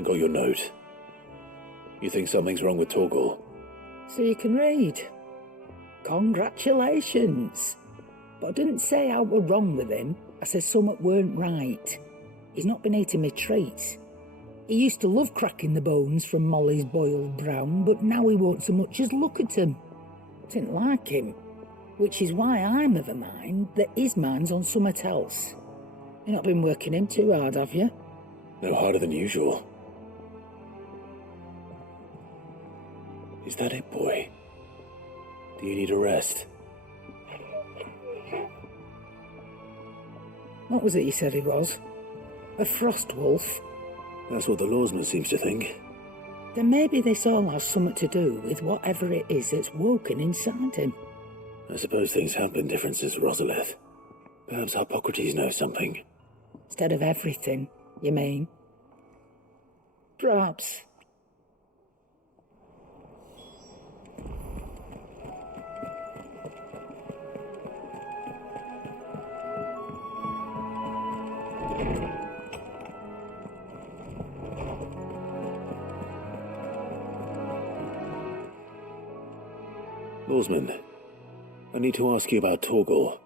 I got your note. You think something's wrong with Torgal? So you can read. Congratulations. But I didn't say I were wrong with him. I said something weren't right. He's not been eating me treats. He used to love cracking the bones from Molly's boiled brown, but now he won't so much as look at them. Didn't like him. Which is why I'm of a mind that his mind's on something else. You've not been working him too hard, have you? No harder than usual. Is that it, boy? Do you need a rest? What was it he said he was? A frost wolf? That's what the lawsman seems to think. Then maybe this all has something to do with whatever it is that's woken inside him. I suppose things have been different since Rosalith. Perhaps Hippocrates knows something. Instead of everything, you mean? Perhaps. Lawsman, I need to ask you about Torgal.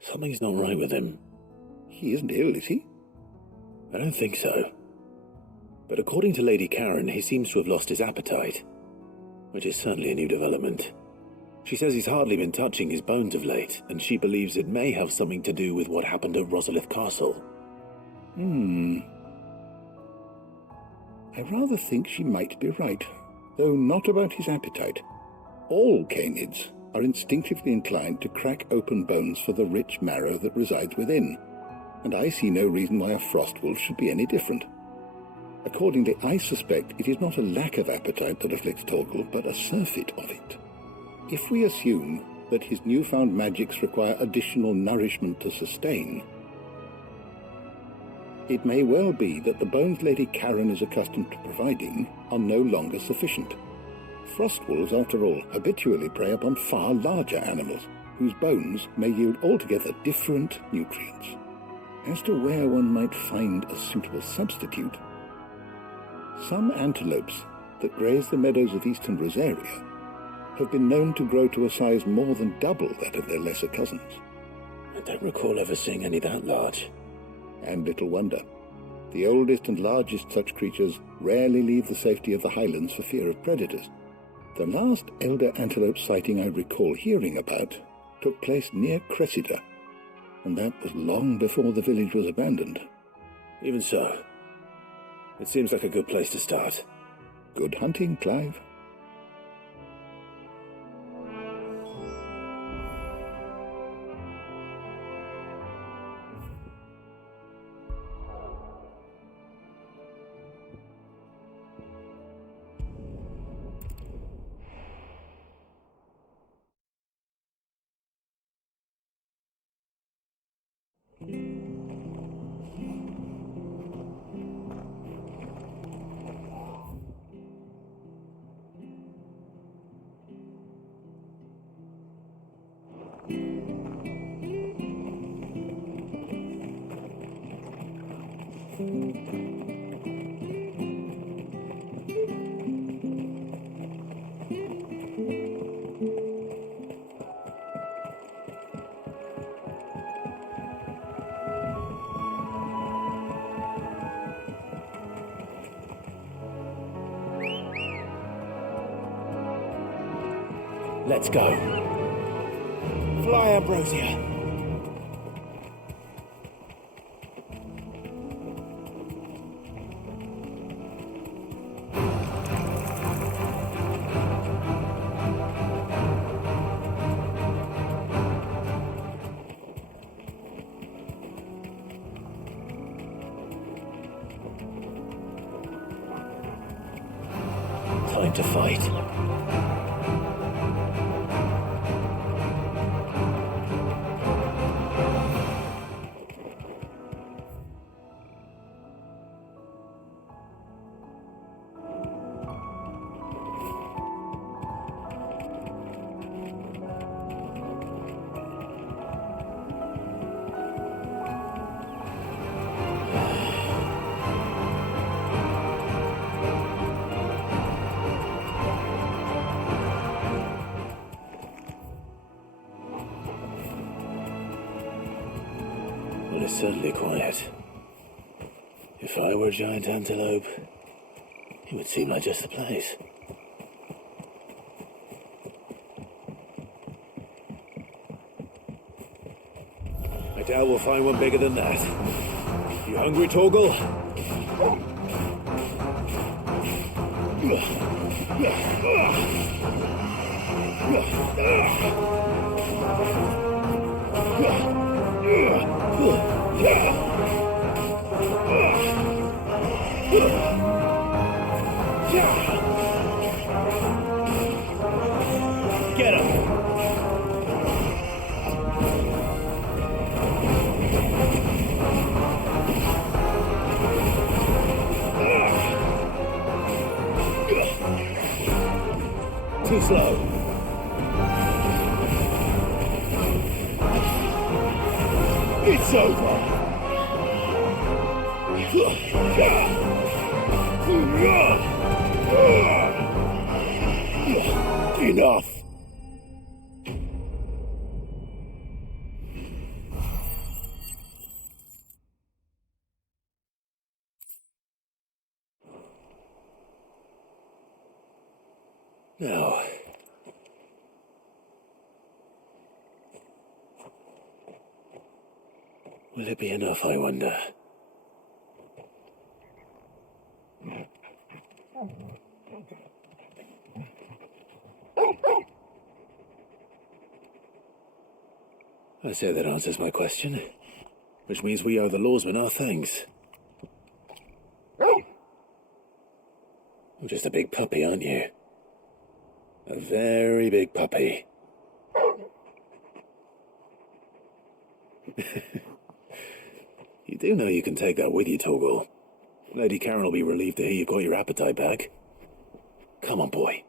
Something's not right with him. He isn't ill, is he? I don't think so. But according to Lady Karen, he seems to have lost his appetite, which is certainly a new development. She says he's hardly been touching his bones of late, and she believes it may have something to do with what happened at Rosalith Castle. I rather think she might be right, though not about his appetite. All canids are instinctively inclined to crack open bones for the rich marrow that resides within, and I see no reason why a frost wolf should be any different. Accordingly, I suspect it is not a lack of appetite that afflicts Torgal, but a surfeit of it. If we assume that his newfound magics require additional nourishment to sustain, it may well be that the bones Lady Karen is accustomed to providing are no longer sufficient. Frost wolves, after all, habitually prey upon far larger animals, whose bones may yield altogether different nutrients. As to where one might find a suitable substitute, some antelopes that graze the meadows of eastern Rosaria have been known to grow to a size more than double that of their lesser cousins. I don't recall ever seeing any that large. And little wonder. The oldest and largest such creatures rarely leave the safety of the highlands for fear of predators. The last elder antelope sighting I recall hearing about took place near Cressida, and that was long before the village was abandoned. Even so, it seems like a good place to start. Good hunting, Clive. Let's go. Fly, Ambrosia. Time to fight. is certainly quiet. If I were a giant antelope, it would seem like just the place. I doubt we'll find one bigger than that. You hungry, Torgal? Get him! Too slow. It's over. Enough. Now, will it be enough, I wonder? I say that answers my question, which means we owe the lawsman our thanks. You're just a big puppy, aren't you? A very big puppy. You do know you can take that with you, Torgal. Lady Karen will be relieved to hear you got your appetite back. Come on, boy.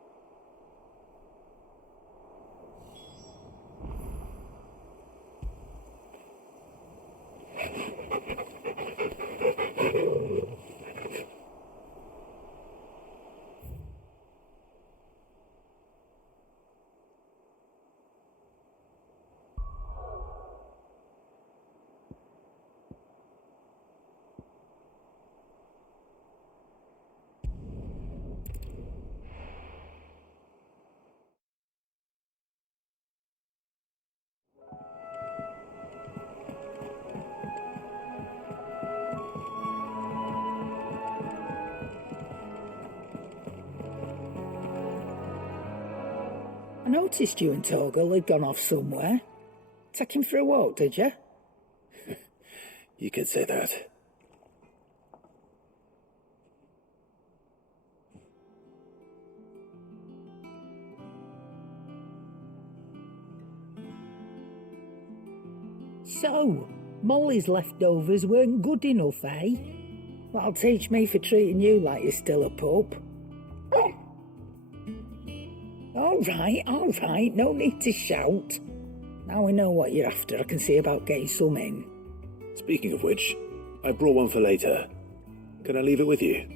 I noticed you and Torgal had gone off somewhere. Take him for a walk, did you? You could say that. So, Molly's leftovers weren't good enough, eh? That'll teach me for treating you like you're still a pup. All right, no need to shout. Now we know what you're after, I can see about getting some in. Speaking of which, I brought one for later. Can I leave it with you?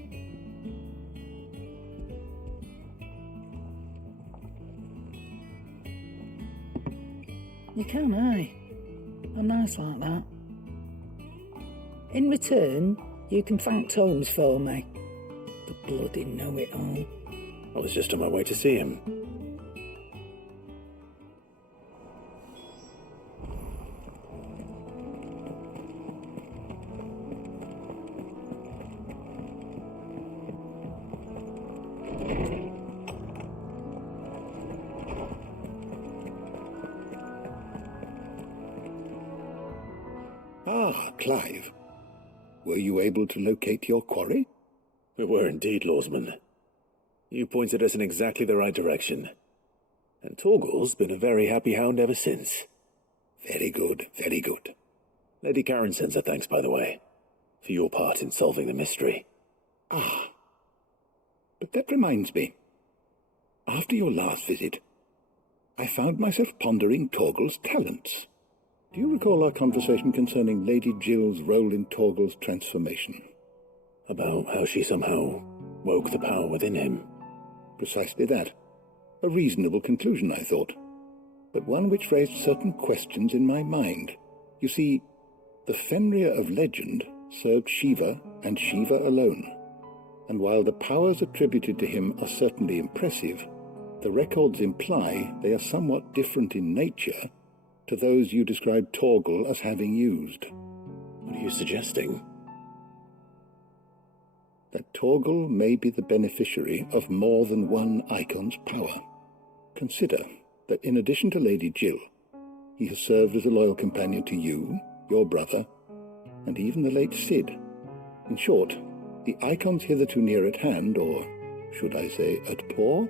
You can, aye. I'm nice like that. In return, you can thank Tomes for me. The bloody know-it-all. I was just on my way to see him. Ah, Clive. Were you able to locate your quarry? We were indeed, lawsman. You pointed us in exactly the right direction. And Torgal's been a very happy hound ever since. Very good, very good. Lady Karen sends her thanks, by the way, for your part in solving the mystery. Ah, but that reminds me. After your last visit, I found myself pondering Torgal's talents. Do you recall our conversation concerning Lady Jill's role in Torgal's transformation? About how she somehow woke the power within him. Precisely that. A reasonable conclusion, I thought, but one which raised certain questions in my mind. You see, The Fenrir of legend served Shiva and Shiva alone, and while the powers attributed to him are certainly impressive, the records imply they are somewhat different in nature to those you describe Torgal as having used. What are you suggesting? That Torgal may be the beneficiary of more than one icon's power. Consider that in addition to Lady Jill, he has served as a loyal companion to you, your brother, and even the late Cid. In short, the icons hitherto near at hand, or should I say at paw,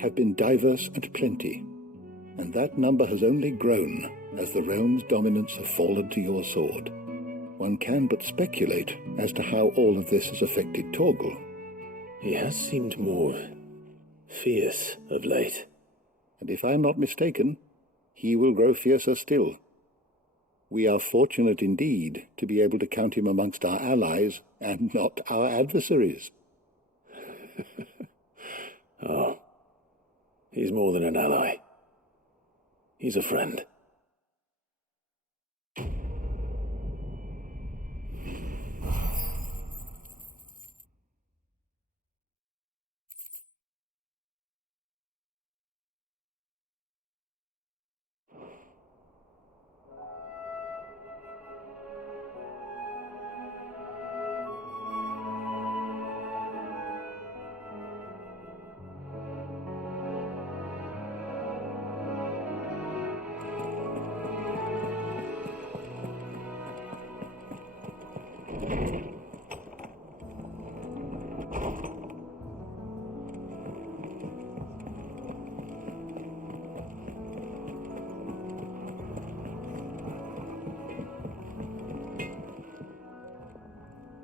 have been diverse and plenty, and that number has only grown as the realm's dominance have fallen to your sword. One can but speculate as to how all of this has affected Torgal. He has seemed more fierce of late. And if I am not mistaken, he will grow fiercer still. We are fortunate indeed to be able to count him amongst our allies and not our adversaries. Oh, he's more than an ally. He's a friend.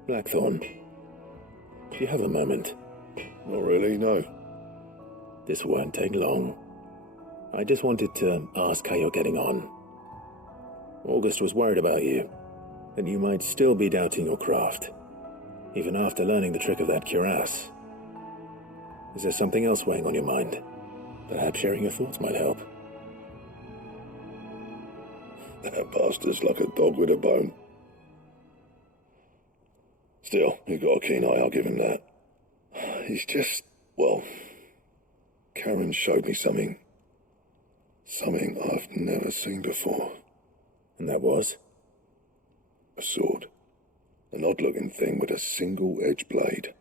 Blackthorn, do you have a moment? Not really, no. This won't take long. I just wanted to ask how you're getting on. August was worried about you, that you might still be doubting your craft, even after learning the trick of that cuirass. Is there something else weighing on your mind? Perhaps sharing your thoughts might help. That bastard's like a dog with a bone. Still, he's got a keen eye, I'll give him that. He's just, well, Karen showed me something I've never seen before. And that was? A sword. An odd-looking thing with a single-edged blade.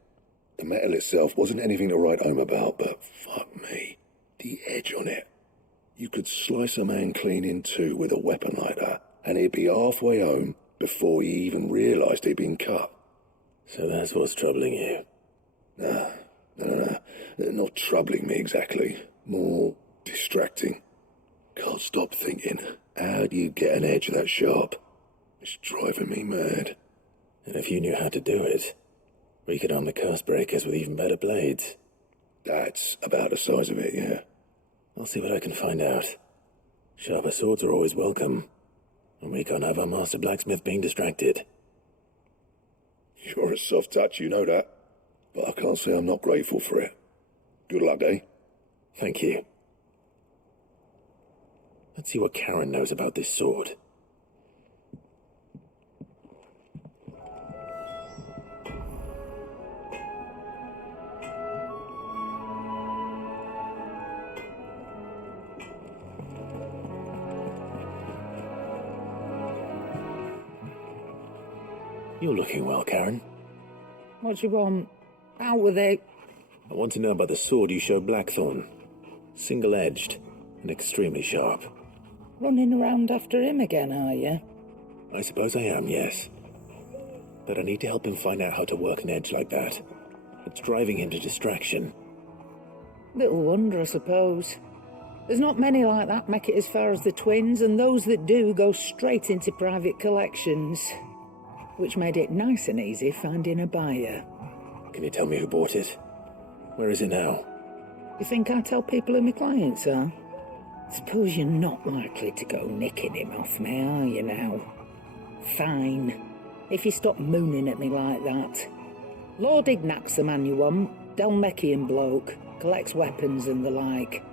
The metal itself wasn't anything to write home about, but fuck me, the edge on it. You could slice a man clean in two with a weapon like that, and he'd be halfway home before he even realised he'd been cut. So that's what's troubling you? No. Not troubling me exactly. More distracting. Can't stop thinking, how do you get an edge that sharp? It's driving me mad. And if you knew how to do it, we could arm the curse breakers with even better blades. That's about the size of it, yeah. I'll see what I can find out. Sharper swords are always welcome, and we can't have our master blacksmith being distracted. You're a soft touch, you know that. But I can't say I'm not grateful for it. Good luck, eh? Thank you. Let's see what Karen knows about this sword. You're looking well, Karen. What do you want? Out with it. I want to know about the sword you showed Blackthorn. Single-edged and extremely sharp. Running around after him again, are you? I suppose I am, yes. But I need to help him find out how to work an edge like that. It's driving him to distraction. Little wonder, I suppose. There's not many like that make it as far as the twins, and those that do go straight into private collections. Which made it nice and easy finding a buyer. Can you tell me who bought it? Where is it now? You think I tell people who my clients are? Suppose you're not likely to go nicking him off me, are you now? Fine. If you stop mooning at me like that. Lord Ignac's the man you want. Dalmekian bloke. Collects weapons and the like.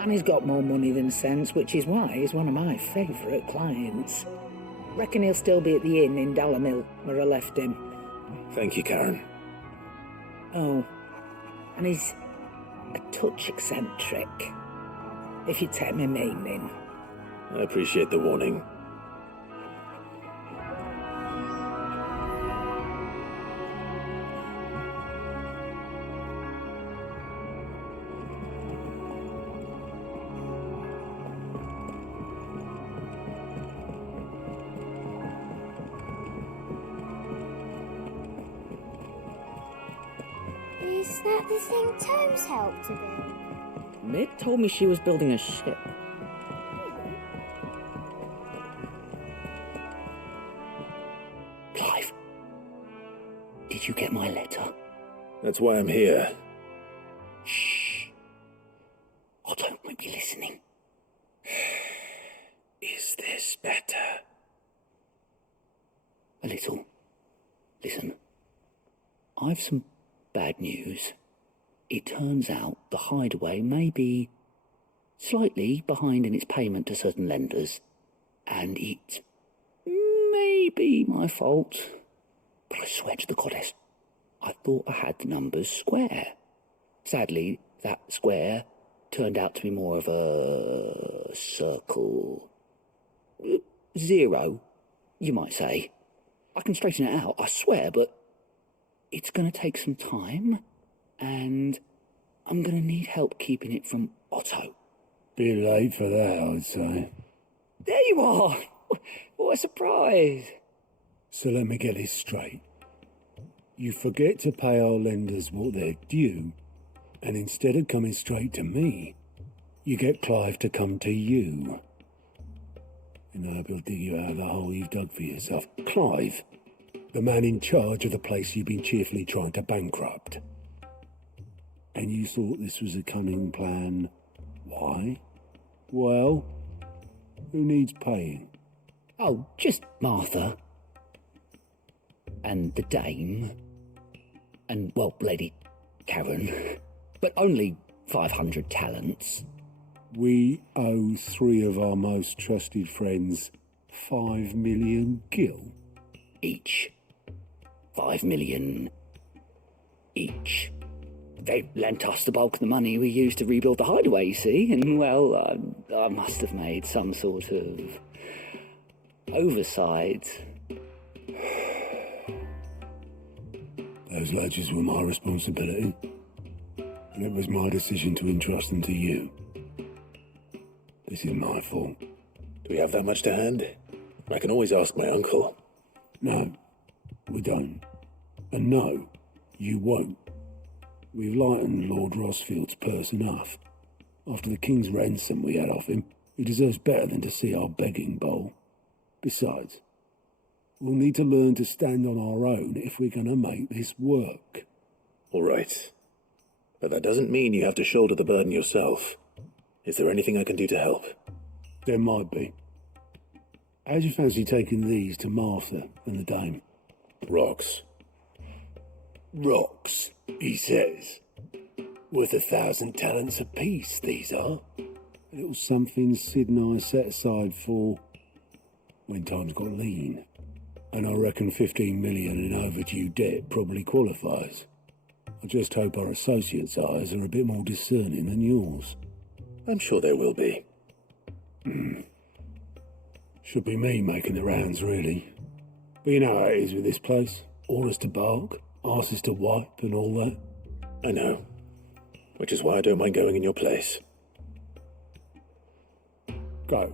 And he's got more money than sense, which is why he's one of my favourite clients. Reckon he'll still be at the inn in Dallamil, where I left him. Thank you, Karen. Oh, and he's a touch eccentric, if you take my meaning. I appreciate the warning. Is that the thing Tomes helped to build? Mid told me she was building a ship. Clive, did you get my letter? That's why I'm here. Shh. Otto might be listening. Is this better? A little. Listen, I've some bad news. It turns out the hideaway may be slightly behind in its payment to certain lenders, and it may be my fault. But I swear to the goddess, I thought I had the numbers square. Sadly, that square turned out to be more of a circle. 0, you might say. I can straighten it out, I swear, but it's going to take some time, and I'm going to need help keeping it from Otto. Bit late for that, I'd say. There you are! What a surprise! So let me get this straight. You forget to pay our lenders what they're due, and instead of coming straight to me, you get Clive to come to you. And I hope he'll dig you out of the hole you've dug for yourself. Clive, the man in charge of the place you've been cheerfully trying to bankrupt. And you thought this was a cunning plan. Why? Well, who needs paying? Oh, just Martha. And the Dame. And, well, Lady Karen. But only 500 talents. We owe 3 of our most trusted friends 5 million gil. Each. 5 million each. They lent us the bulk of the money we used to rebuild the hideaway, you see, and, well, I must have made some sort of oversight. Those ledgers were my responsibility, and it was my decision to entrust them to you. This is my fault. Do we have that much to hand? I can always ask my uncle. No, we don't. And no, you won't. We've lightened Lord Rosfield's purse enough. After the king's ransom we had off him, he deserves better than to see our begging bowl. Besides, we'll need to learn to stand on our own if we're going to make this work. All right. But that doesn't mean you have to shoulder the burden yourself. Is there anything I can do to help? There might be. How'd you fancy taking these to Martha and the Dame? Rocks. Rocks, he says. Worth 1,000 talents apiece, these are. A little something Sid and I set aside for when times got lean. And I reckon 15 million in overdue debt probably qualifies. I just hope our associates' eyes are a bit more discerning than yours. I'm sure there will be. Should be me making the rounds, really. But you know how it is with this place. Orders to bark, arses to wipe, and all that. I know. Which is why I don't mind going in your place. Go.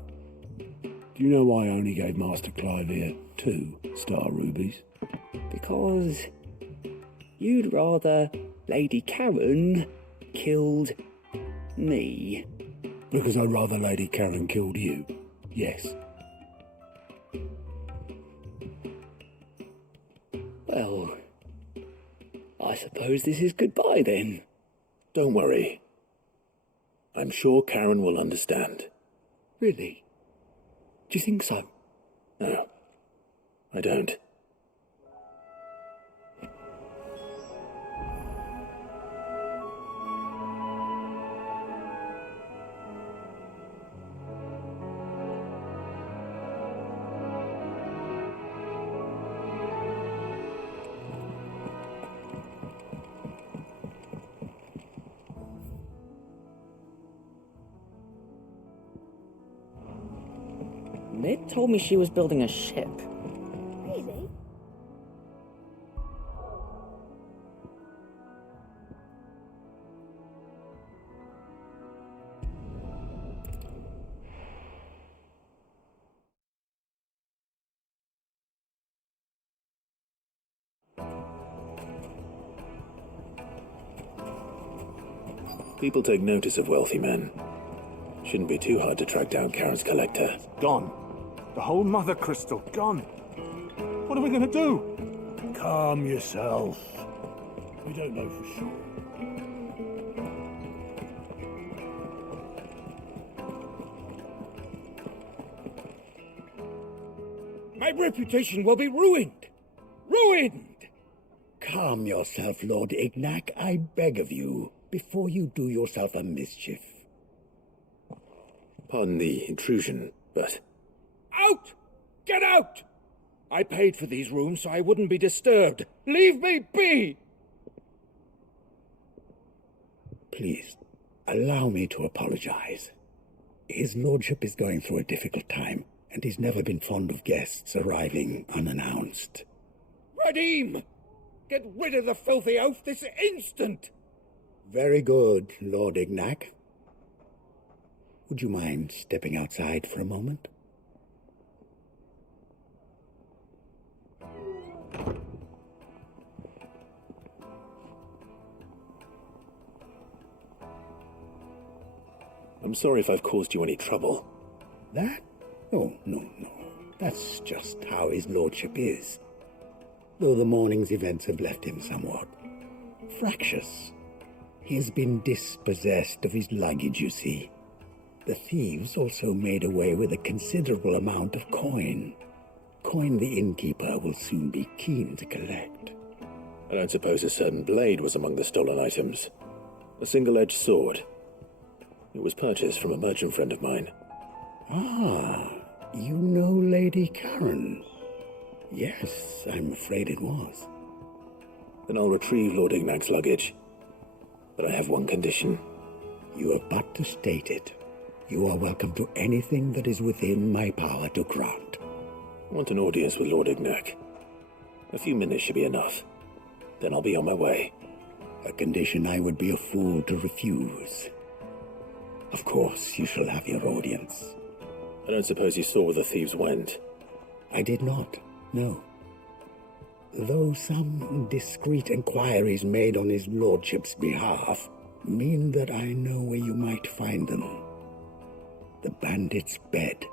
Do you know why I only gave Master Clive here 2 star rubies? Because you'd rather Lady Karen killed me. Because I'd rather Lady Karen killed you. Yes. Well, I suppose this is goodbye then. Don't worry. I'm sure Karen will understand. Really? Do you think so? No, I don't. Mid told me she was building a ship. Really? People take notice of wealthy men. Shouldn't be too hard to track down Karen's collector. Gone. The whole mother crystal gone. What are we going to do? Calm yourself. We don't know for sure. My reputation will be ruined! Ruined! Calm yourself, Lord Ignac, I beg of you, before you do yourself a mischief. Pardon the intrusion, but Out! Get out! I paid for these rooms so I wouldn't be disturbed. Leave me be! Please, allow me to apologize. His lordship is going through a difficult time, and he's never been fond of guests arriving unannounced. Radim! Get rid of the filthy oaf this instant! Very good, Lord Ignac. Would you mind stepping outside for a moment? I'm sorry if I've caused you any trouble. That? Oh, no. That's just how his lordship is. Though the morning's events have left him somewhat fractious. He has been dispossessed of his luggage, you see. The thieves also made away with a considerable amount of coin. Coin the innkeeper will soon be keen to collect. I don't suppose a certain blade was among the stolen items. A single-edged sword. It was purchased from a merchant friend of mine. Ah, you know Lady Karen. Yes, I'm afraid it was. Then I'll retrieve Lord Ignac's luggage. But I have one condition. You have but to state it. You are welcome to anything that is within my power to grant. I want an audience with Lord Ignac. A few minutes should be enough. Then I'll be on my way. A condition I would be a fool to refuse. Of course, you shall have your audience. I don't suppose you saw where the thieves went. I did not, no. Though some discreet inquiries made on his lordship's behalf mean that I know where you might find them. The bandit's bed.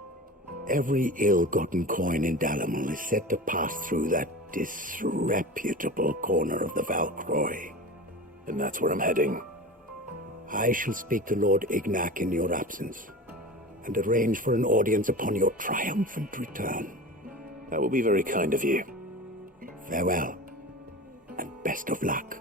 Every ill-gotten coin in Dalamon is said to pass through that disreputable corner of the Valcroy. And that's where I'm heading. I shall speak to Lord Ignac in your absence, and arrange for an audience upon your triumphant return. That will be very kind of you. Farewell, and best of luck.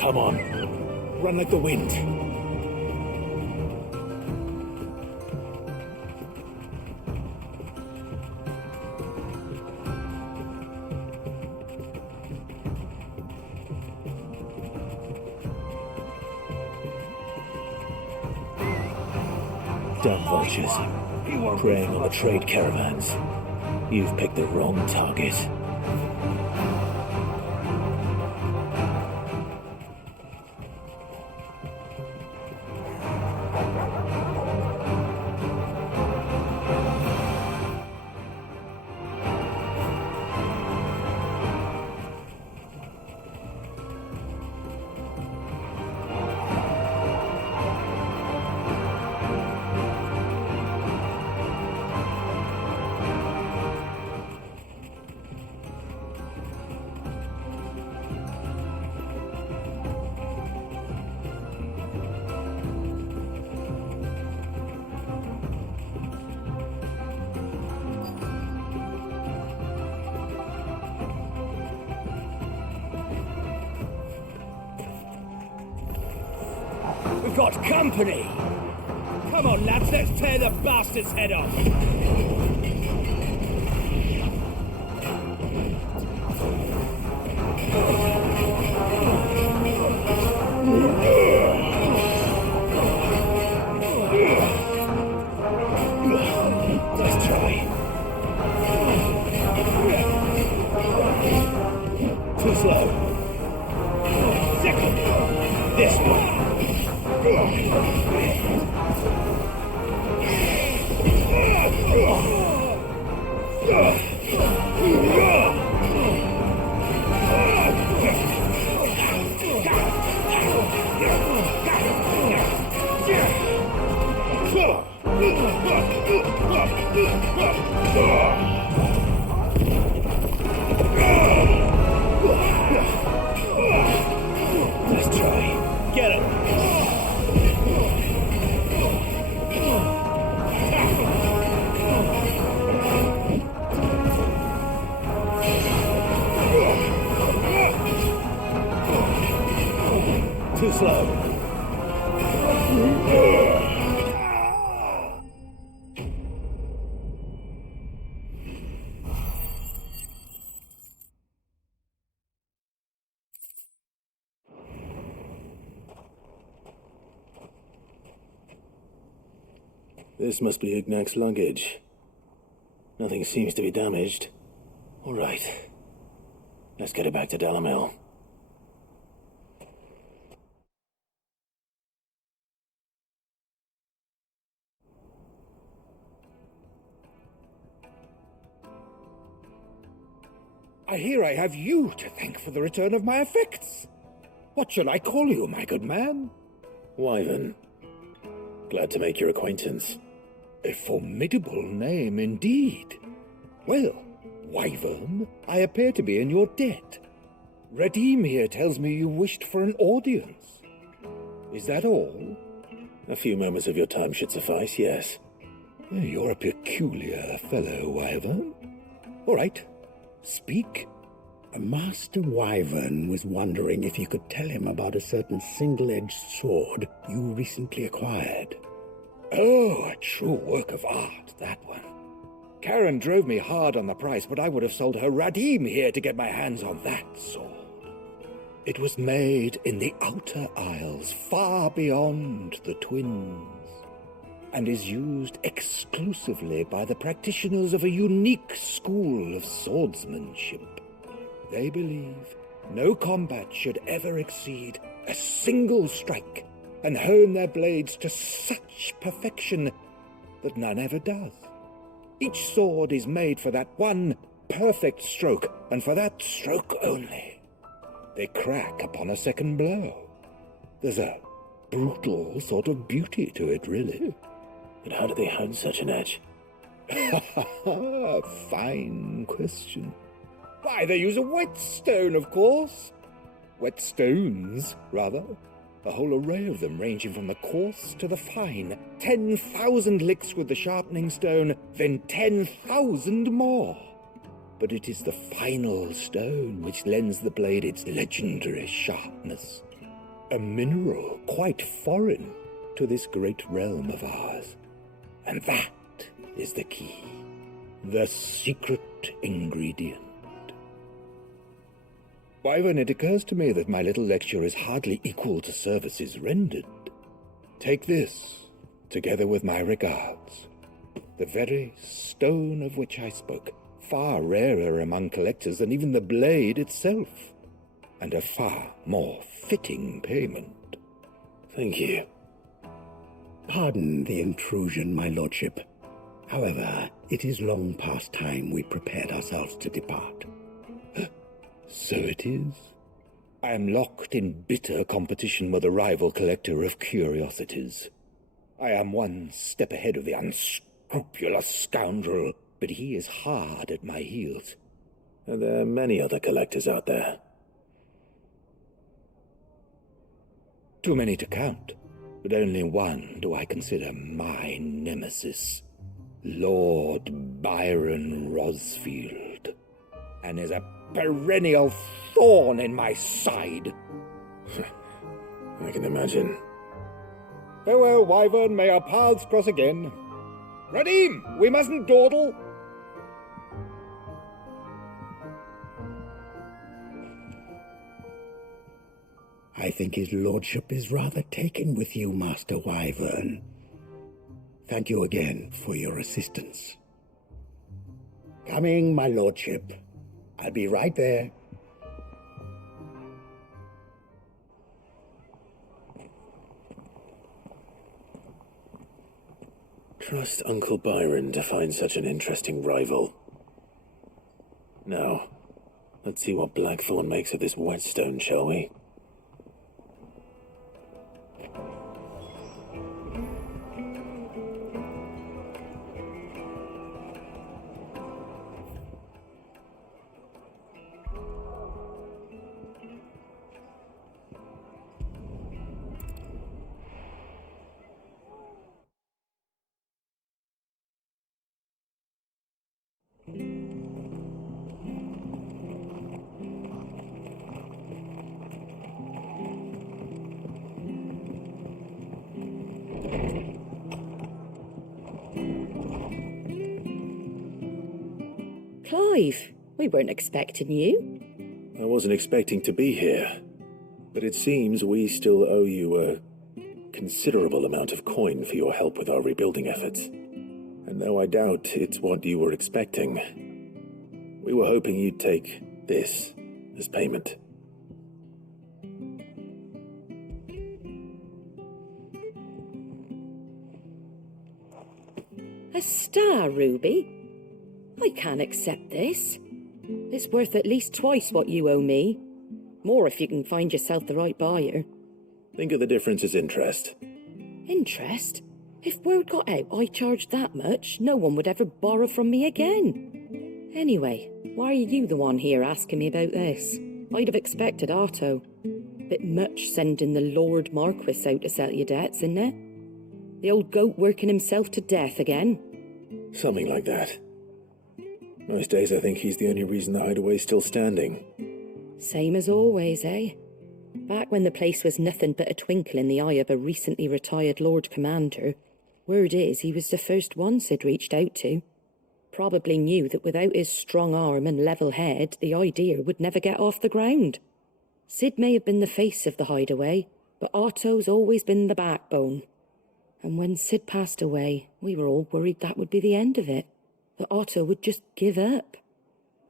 Come on. Run like the wind. Dumb vultures, preying on the trade caravans. You've picked the wrong target. We've got company! Come on, lads, let's tear the bastard's head off! Let's try. Too slow. Second. This one. Let's try. Get it. Too slow. This must be Ignac's luggage. Nothing seems to be damaged. All right. Let's get it back to Delamil. I hear I have you to thank for the return of my effects. What shall I call you, my good man? Wyvern. Glad to make your acquaintance. A formidable name indeed. Well, Wyvern, I appear to be in your debt. Radim here tells me you wished for an audience. Is that all? A few moments of your time should suffice, yes. You're a peculiar fellow, Wyvern. All right, speak. Master Wyvern was wondering if you could tell him about a certain single-edged sword you recently acquired. Oh, a true work of art, that one. Karen drove me hard on the price, but I would have sold her Radim here to get my hands on that sword. It was made in the Outer Isles, far beyond the Twins, and is used exclusively by the practitioners of a unique school of swordsmanship. They believe no combat should ever exceed a single strike, and hone their blades to such perfection that none ever does. Each sword is made for that one perfect stroke, and for that stroke only. They crack upon a second blow. There's a brutal sort of beauty to it, really. But how do they hone such an edge? Fine question. Why, they use a whetstone, of course. Whetstones, rather. A whole array of them, ranging from the coarse to the fine. 10,000 licks with the sharpening stone, then 10,000 more. But it is the final stone which lends the blade its legendary sharpness. A mineral quite foreign to this great realm of ours. And that is the key. The secret ingredient. Wyvern, it occurs to me that my little lecture is hardly equal to services rendered. Take this, together with my regards. The very stone of which I spoke, far rarer among collectors than even the blade itself, and a far more fitting payment. Thank you. Pardon the intrusion, my lordship. However, it is long past time we prepared ourselves to depart. So it is. I am locked in bitter competition with a rival collector of curiosities. I am one step ahead of the unscrupulous scoundrel, but he is hard at my heels. And there are many other collectors out there. Too many to count, but only one do I consider my nemesis. Lord Byron Rosfield, and is a perennial thorn in my side. I can imagine. Farewell, Wyvern, may our paths cross again. Radim, we mustn't dawdle. I think his lordship is rather taken with you, Master Wyvern. Thank you again for your assistance. Coming, my lordship. I'll be right there. Trust Uncle Byron to find such an interesting rival. Now, let's see what Blackthorn makes of this whetstone, shall we? Clive, we weren't expecting you. I wasn't expecting to be here, but it seems we still owe you a considerable amount of coin for your help with our rebuilding efforts. And though I doubt it's what you were expecting, we were hoping you'd take this as payment. A star ruby? I can't accept this. It's worth at least twice what you owe me. More if you can find yourself the right buyer. Think of the difference as interest. Interest? If word got out I charged that much, no one would ever borrow from me again. Anyway, why are you the one here asking me about this? I'd have expected Otto. Bit much sending the Lord Marquis out to settle your debts, isn't it? The old goat working himself to death again? Something like that. Most days I think he's the only reason the hideaway's still standing. Same as always, eh? Back when the place was nothing but a twinkle in the eye of a recently retired Lord Commander, word is he was the first one Sid reached out to. Probably knew that without his strong arm and level head, the idea would never get off the ground. Sid may have been the face of the hideaway, but Otto's always been the backbone. And when Sid passed away, we were all worried that would be the end of it. That Otto would just give up.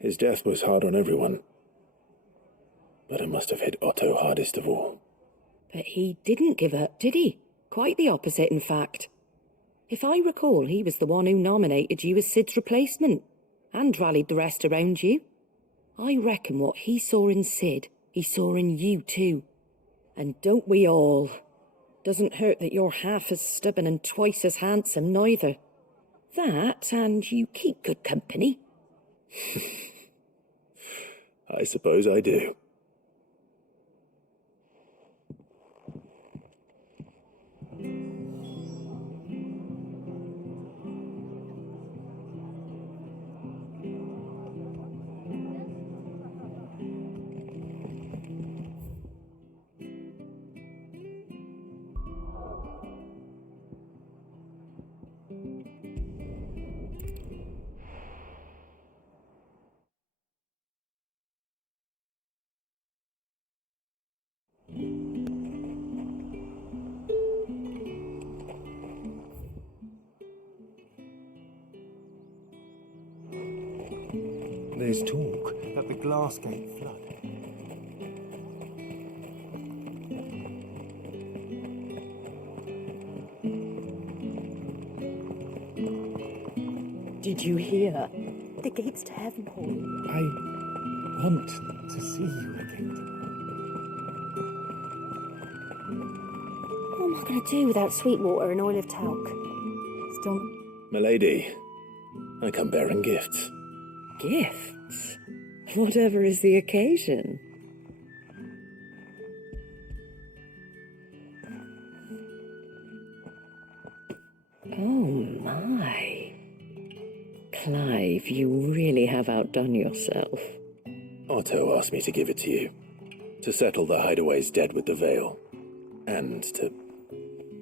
His death was hard on everyone. But it must have hit Otto hardest of all. But he didn't give up, did he? Quite the opposite, in fact. If I recall, he was the one who nominated you as Sid's replacement, and rallied the rest around you. I reckon what he saw in Sid, he saw in you too. And don't we all? Doesn't hurt that you're half as stubborn and twice as handsome, neither. That, and you keep good company. I suppose I do. There's talk that the Glassgate flood. Did you hear? The gates to heaven, Paul. I want to see you again. What am I going to do without Sweetwater and oil of talc? Still... Milady, I come bearing gifts. Gifts? Whatever is the occasion. Oh my. Clive, you really have outdone yourself. Otto asked me to give it to you, to settle the Hideaway's debt with the Veil, and to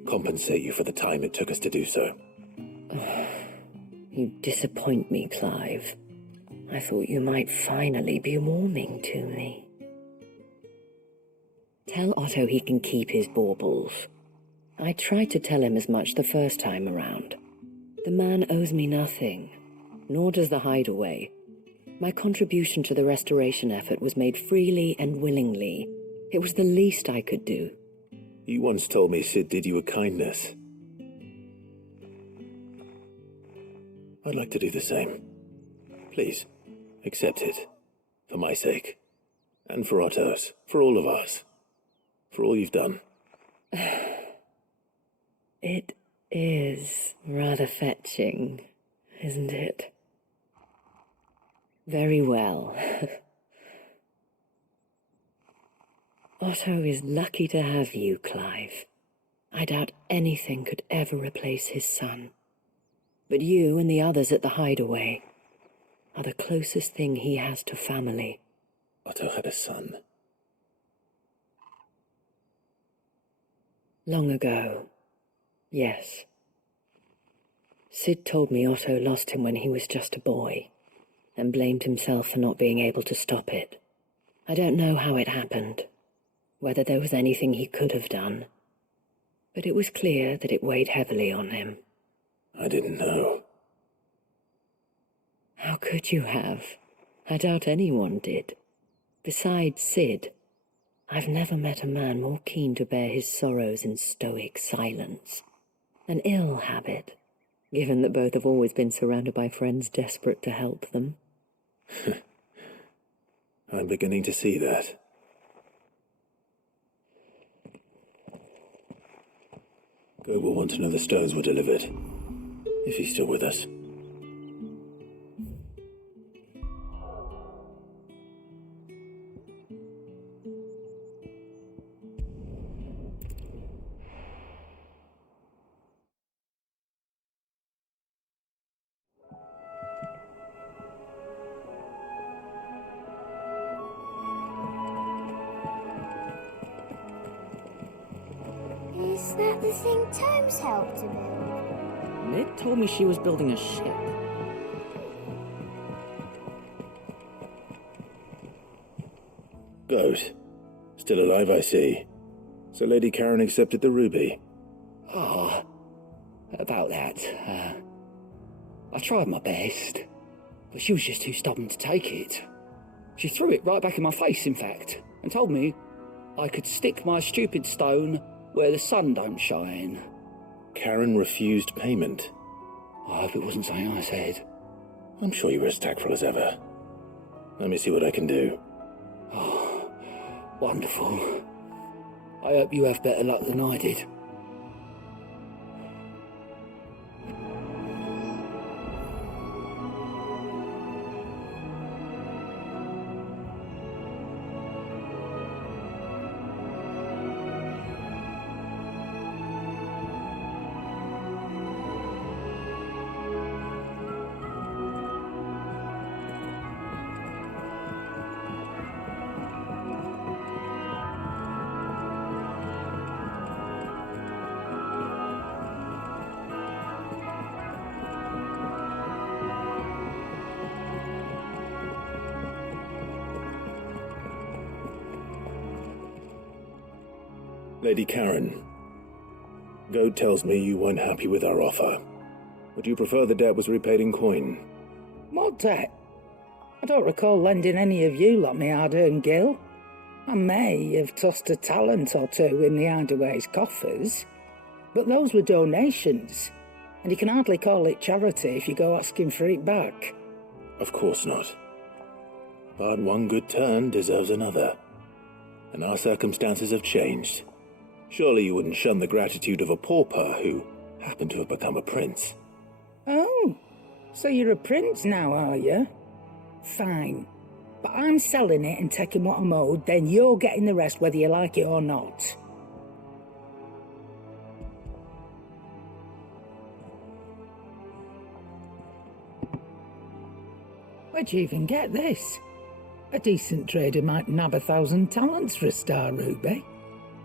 compensate you for the time it took us to do so. You disappoint me, Clive. I thought you might finally be warming to me. Tell Otto he can keep his baubles. I tried to tell him as much the first time around. The man owes me nothing, nor does the Hideaway. My contribution to the restoration effort was made freely and willingly. It was the least I could do. You once told me Sid did you a kindness. I'd like to do the same. Please, accept it. For my sake. And for Otto's. For all of us. For all you've done. It is rather fetching, isn't it? Very well. Otto is lucky to have you, Clive. I doubt anything could ever replace his son. But you and the others at the Hideaway are the closest thing he has to family. Otto had a son. Long ago, yes. Sid told me Otto lost him when he was just a boy, and blamed himself for not being able to stop it. I don't know how it happened, whether there was anything he could have done, but it was clear that it weighed heavily on him. I didn't know. How could you have? I doubt anyone did. Besides Sid, I've never met a man more keen to bear his sorrows in stoic silence. An ill habit, given that both have always been surrounded by friends desperate to help them. I'm beginning to see that. Go will want to know the stones were delivered. If he's still with us. Is that the thing Tomes helped to build? Ned told me she was building a ship. Goat. Still alive, I see. So Lady Karen accepted the ruby. About that, I tried my best, but she was just too stubborn to take it. She threw it right back in my face, in fact, and told me I could stick my stupid stone where the sun don't shine. Karen refused payment. I hope it wasn't something I said. I'm sure you were as tactful as ever. Let me see what I can do. Oh, wonderful. I hope you have better luck than I did. Lady Karen, Goat tells me you weren't happy with our offer. Would you prefer the debt was repaid in coin? My debt? I don't recall lending any of you lot me hard-earned gil. I may have tossed a talent or two in the Hideaway's coffers, but those were donations, and you can hardly call it charity if you go asking for it back. Of course not. But one good turn deserves another. And our circumstances have changed. Surely you wouldn't shun the gratitude of a pauper who happened to have become a prince. Oh, so you're a prince now, are you? Fine. But I'm selling it and taking what I'm owed, then you're getting the rest whether you like it or not. Where'd you even get this? A decent trader might nab 1,000 talents for a star ruby.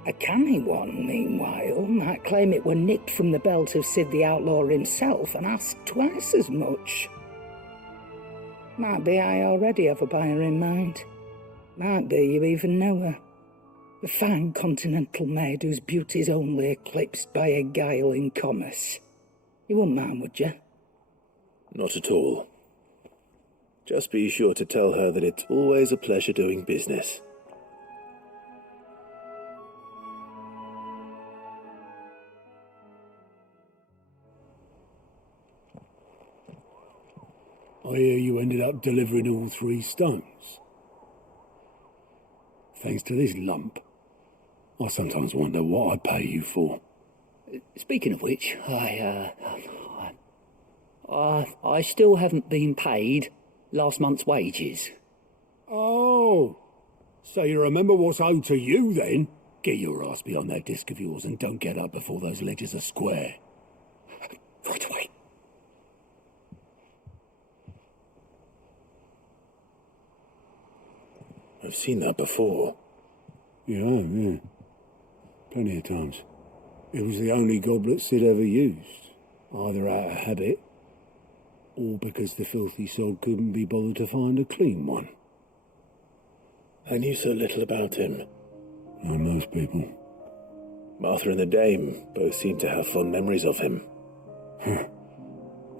A canny one, meanwhile, might claim it were nicked from the belt of Sid the Outlaw himself and ask twice as much. Might be I already have a buyer in mind. Might be you even know her. A fine continental maid whose beauty's only eclipsed by a guile in commerce. You wouldn't mind, would you? Not at all. Just be sure to tell her that it's always a pleasure doing business. I hear you ended up delivering all 3 stones. Thanks to this lump. I sometimes wonder what I pay you for. Speaking of which, I still haven't been paid last month's wages. Oh, so you remember what's owed to you then? Get your ass behind that disc of yours and don't get up before those ledgers are square. Right away. I've seen that before. Yeah. Plenty of times. It was the only goblet Sid ever used, either out of habit or because the filthy sod couldn't be bothered to find a clean one. I knew so little about him. Like most people. Martha and the Dame both seem to have fond memories of him. I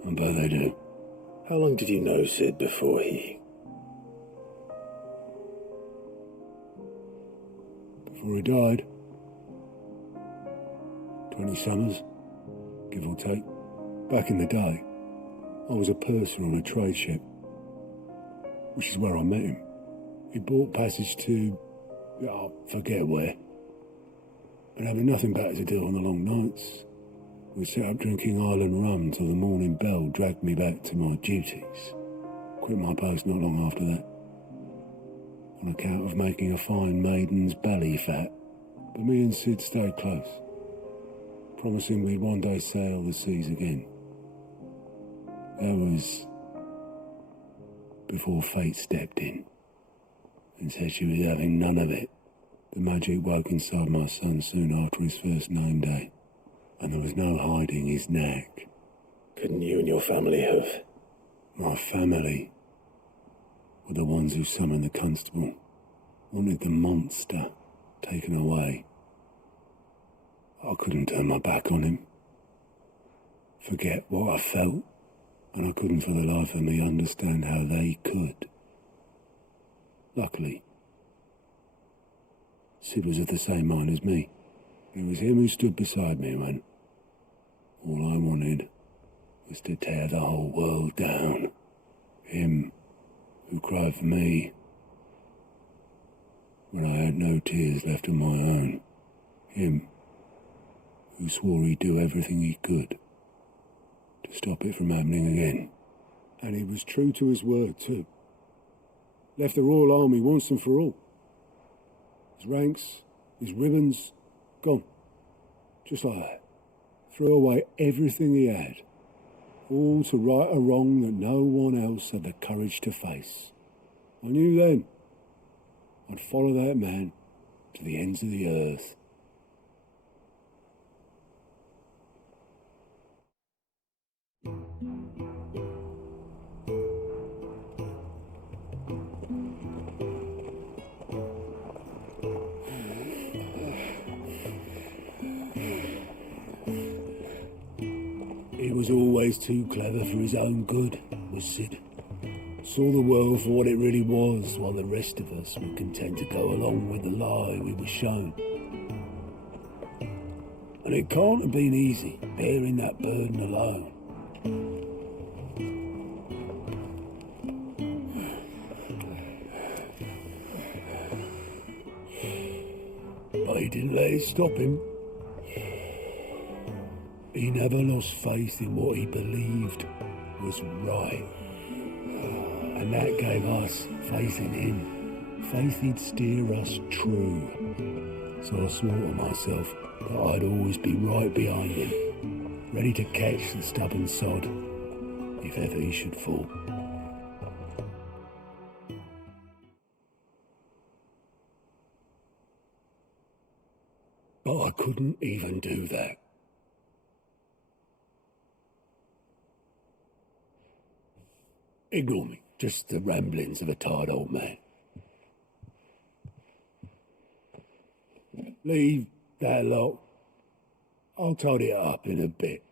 bet they do. How long did you know Sid before he... Before he died? 20 summers, give or take. Back in the day, I was a purser on a trade ship, which is where I met him. He bought passage to... I forget where. And having nothing better to do on the long nights, we sat up drinking island rum till the morning bell dragged me back to my duties. Quit my post not long after that, on account of making a fine maiden's belly fat. But me and Sid stayed close, promising we'd one day sail the seas again. That was before fate stepped in and said she was having none of it. The magic woke inside my son soon after his first name day, and there was no hiding his knack. Couldn't you and your family have... My family were the ones who summoned the constable, wanted the monster taken away. I couldn't turn my back on him, forget what I felt, and I couldn't for the life of me understand how they could. Luckily, Sid was of the same mind as me. It was him who stood beside me when all I wanted was to tear the whole world down. Him who cried for me when I had no tears left of my own. Him who swore he'd do everything he could to stop it from happening again. And he was true to his word too. Left the Royal Army once and for all. His ranks, his ribbons, gone. Just like that. Threw away everything he had. All to right a wrong that no one else had the courage to face. I knew then I'd follow that man to the ends of the earth. He was always too clever for his own good, was Sid. Saw the world for what it really was, while the rest of us were content to go along with the lie we were shown. And it can't have been easy, bearing that burden alone. But he didn't let it stop him. He never lost faith in what he believed was right. And that gave us faith in him. Faith he'd steer us true. So I swore to myself that I'd always be right behind him, ready to catch the stubborn sod, if ever he should fall. But I couldn't even do that. Ignore me, just the ramblings of a tired old man. Leave that lot. I'll tidy it up in a bit.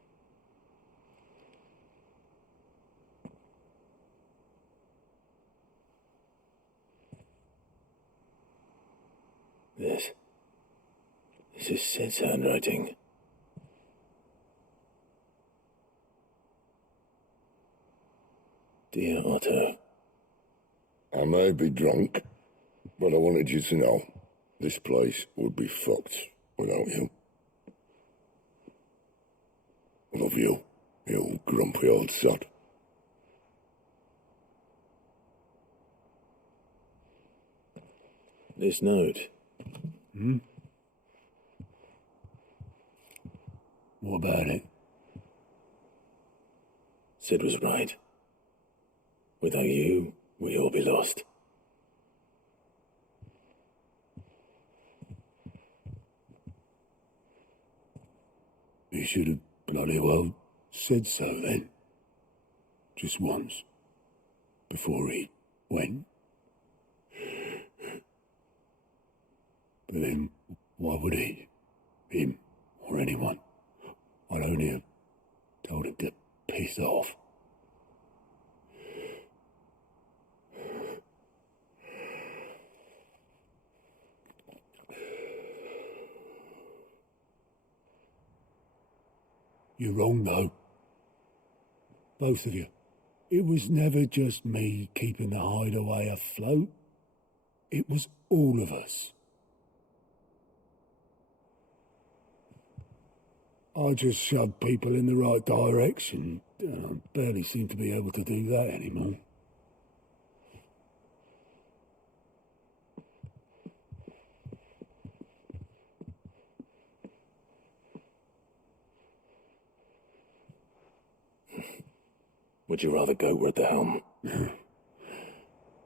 This is Sid's handwriting. Dear Otto. I may be drunk, but I wanted you to know this place would be fucked without you. Love you, you grumpy old sod. This note. What about it? Sid was right. Without you, we'd all be lost. He should have bloody well said so then. Just once. Before he went. But then, why would he? Him, or anyone? I'd only have told him to piss off. You're wrong, though. Both of you. It was never just me keeping the hideaway afloat. It was all of us. I just shoved people in the right direction. I barely seem to be able to do that anymore. Would you rather goat were at the helm?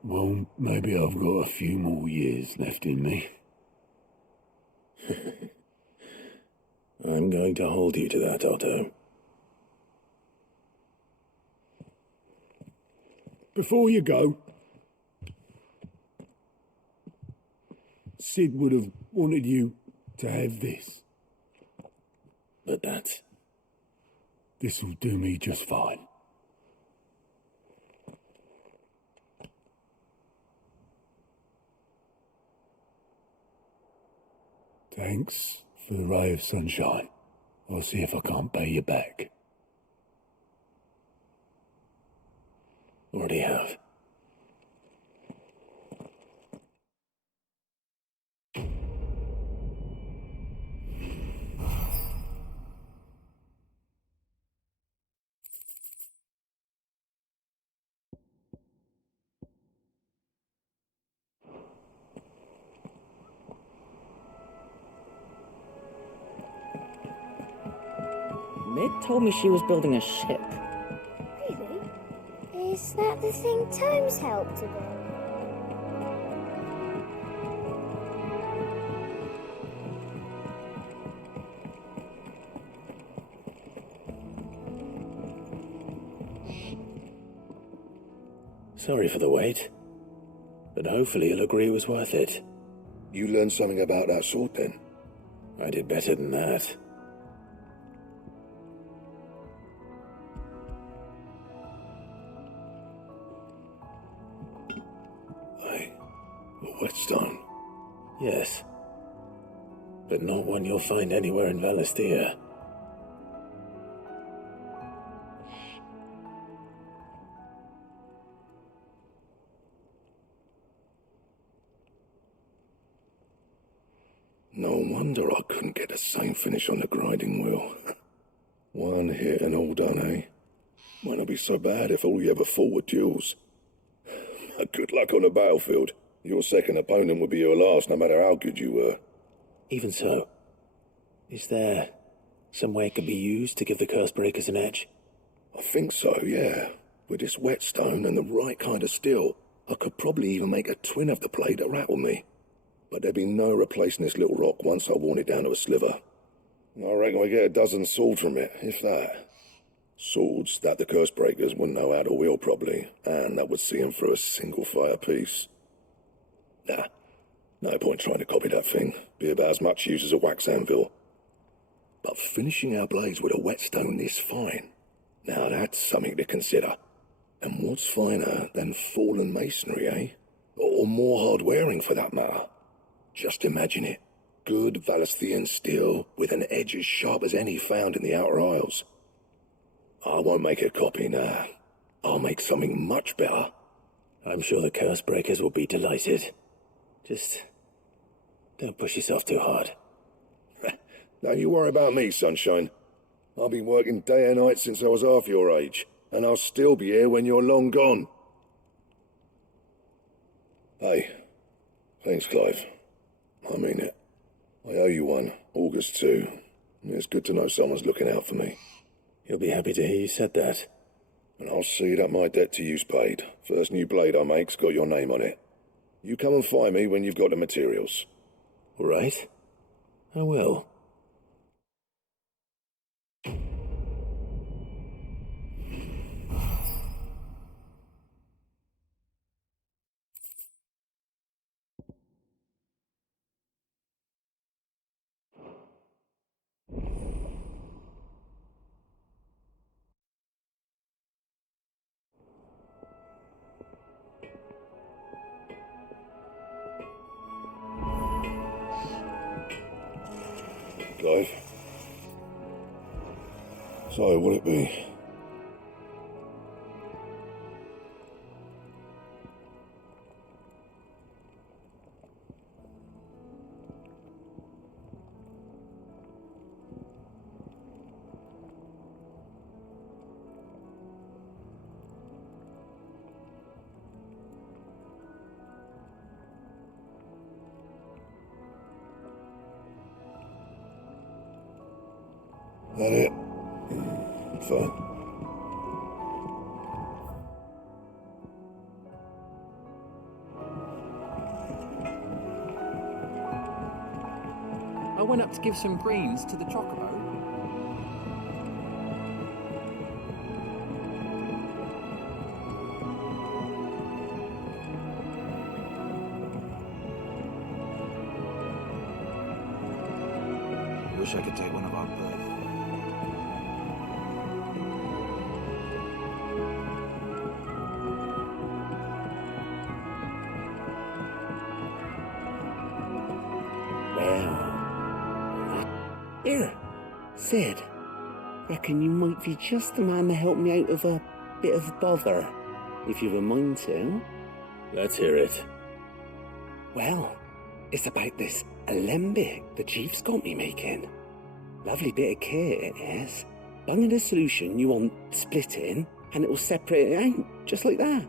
Well, maybe I've got a few more years left in me. I'm going to hold you to that, Otto. Before you go, Sid would have wanted you to have this. But that's... This'll do me just fine. Thanks for the ray of sunshine. I'll see if I can't pay you back. Already have. Mid told me she was building a ship. Really? Is that the thing Tomes helped to build? Sorry for the wait, but hopefully you'll agree it was worth it. You learned something about that sword then? I did better than that. whetstone? Yes. But not one you'll find anywhere in Valestia. No wonder I couldn't get the same finish on the grinding wheel. One hit and all done, eh? Might not be so bad if all you ever fought were duels. Good luck on the battlefield. Your second opponent would be your last, no matter how good you were. Even so, is there some way it could be used to give the curse breakers an edge? I think so, yeah. With this whetstone and the right kind of steel, I could probably even make a twin of the blade that rattled me. But there'd be no replacing this little rock once I worn it down to a sliver. I reckon we get a dozen swords from it, if that. Swords that the curse breakers wouldn't know how to wield properly, and that would see them through a single fire piece. Nah, no point trying to copy that thing. Be about as much use as a wax anvil. But finishing our blades with a whetstone this fine, now that's something to consider. And what's finer than fallen masonry, eh? Or more hard-wearing, for that matter. Just imagine it. Good Valesthian steel with an edge as sharp as any found in the Outer Isles. I won't make a copy now. I'll make something much better. I'm sure the curse breakers will be delighted. Just don't push yourself too hard. Don't you worry about me, sunshine. I've been working day and night since I was half your age, and I'll still be here when you're long gone. Hey, thanks, Clive. I mean it. I owe you one, August too. It's good to know someone's looking out for me. You'll be happy to hear you said that. And I'll see that my debt to you's paid. First new blade I make's got your name on it. You come and find me when you've got the materials. All right. I will. Clive. So, will it be? That it? Fine. I went up to give some greens to the chocobo. Wish I could take one of our birds. Here, Sid. Reckon you might be just the man to help me out of a bit of bother, if you've a mind to. Let's hear it. Well, it's about this alembic the chief's got me making. Lovely bit of kit it is. Bung in a solution you want splitting, and it will separate it out, just like that.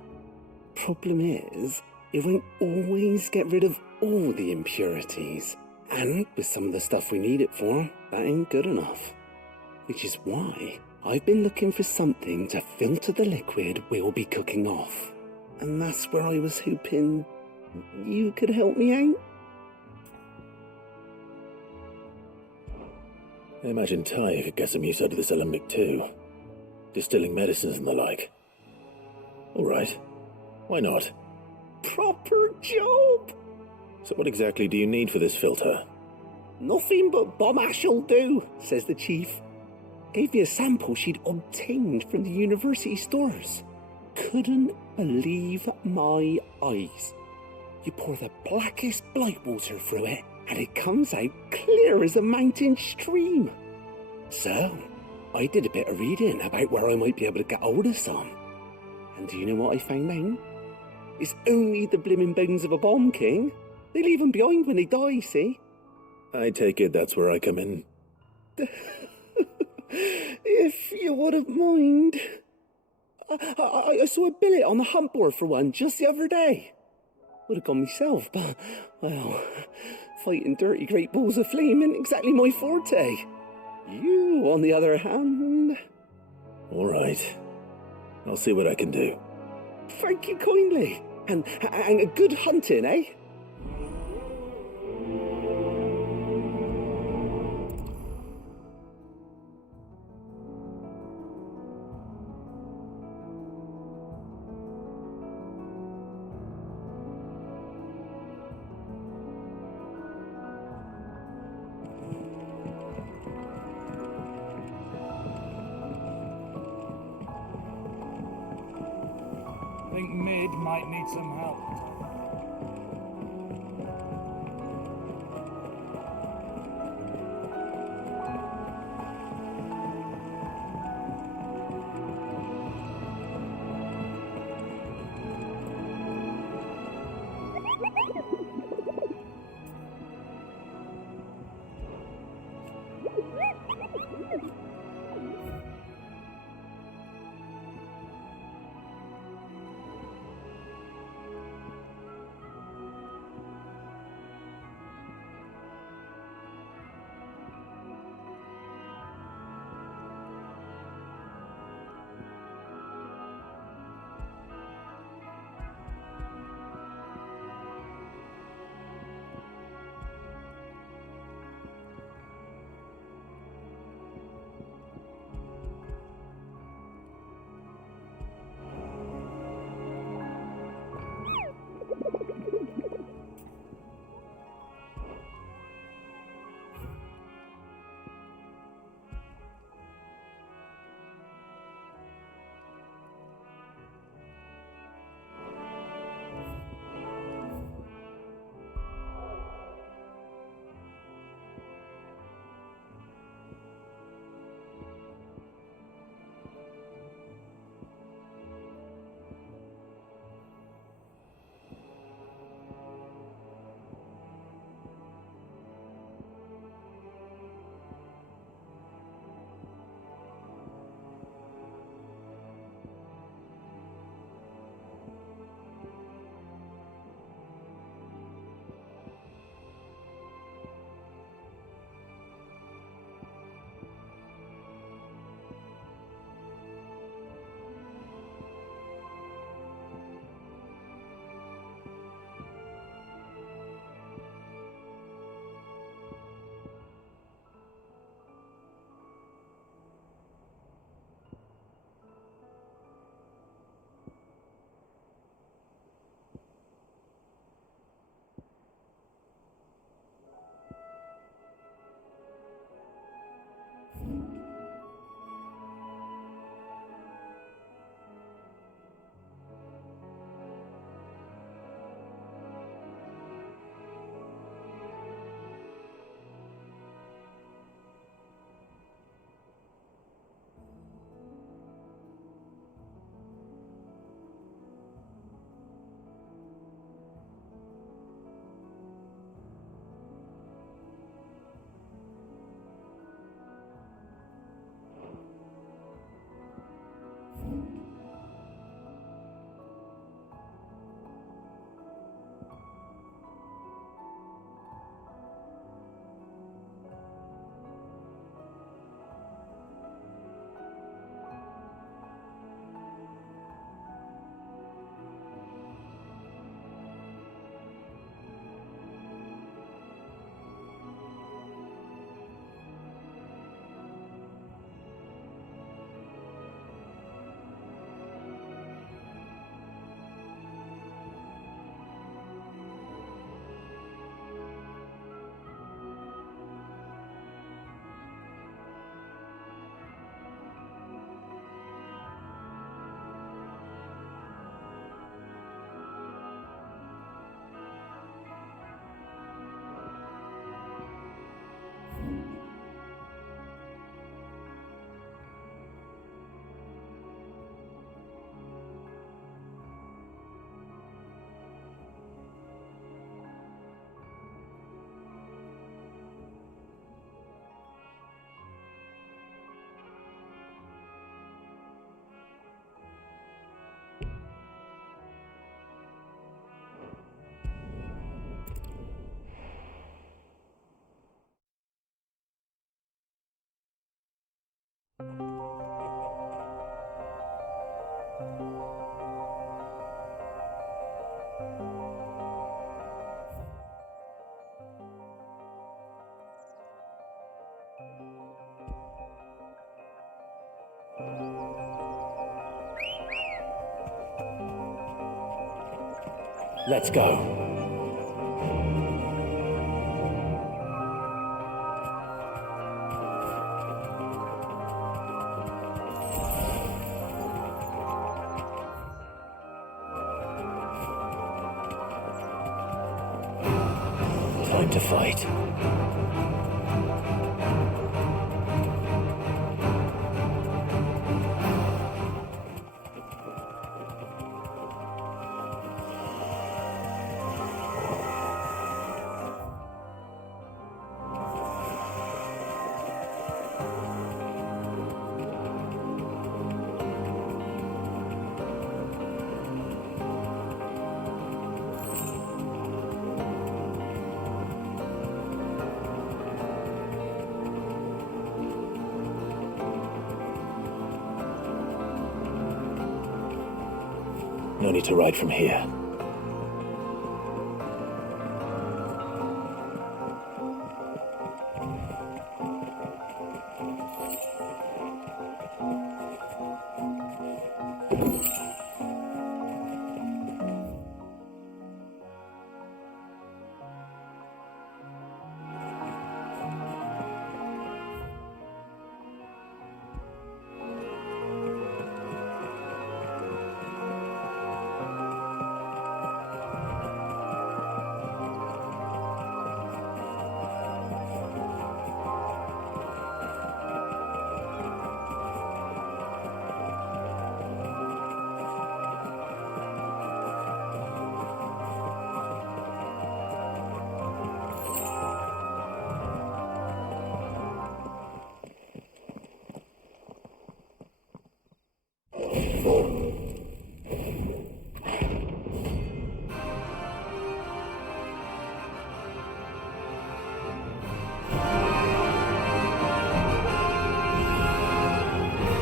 Problem is, it won't always get rid of all the impurities. And with some of the stuff we need it for, that ain't good enough. Which is why I've been looking for something to filter the liquid we'll be cooking off. And that's where I was hoping you could help me out. I imagine Ty could get some use out of this alembic too. Distilling medicines and the like. All right. Why not? Proper job! So what exactly do you need for this filter? Nothing but bomb ash'll do, says the chief. Gave me a sample she'd obtained from the university stores. Couldn't believe my eyes. You pour the blackest blight water through it, and it comes out clear as a mountain stream. So, I did a bit of reading about where I might be able to get hold of some. And do you know what I found out? It's only the blimmin' bones of a bomb king. They leave them behind when they die, see? I take it that's where I come in. If you wouldn't mind. I saw a billet on the hunt board for one just the other day. Would have gone myself, but, well, fighting dirty great balls of flame isn't exactly my forte. You, on the other hand... All right. I'll see what I can do. Thank you kindly. And a good hunting, eh? I think Mid might need some help. Let's go. Time to fight. No need to ride from here.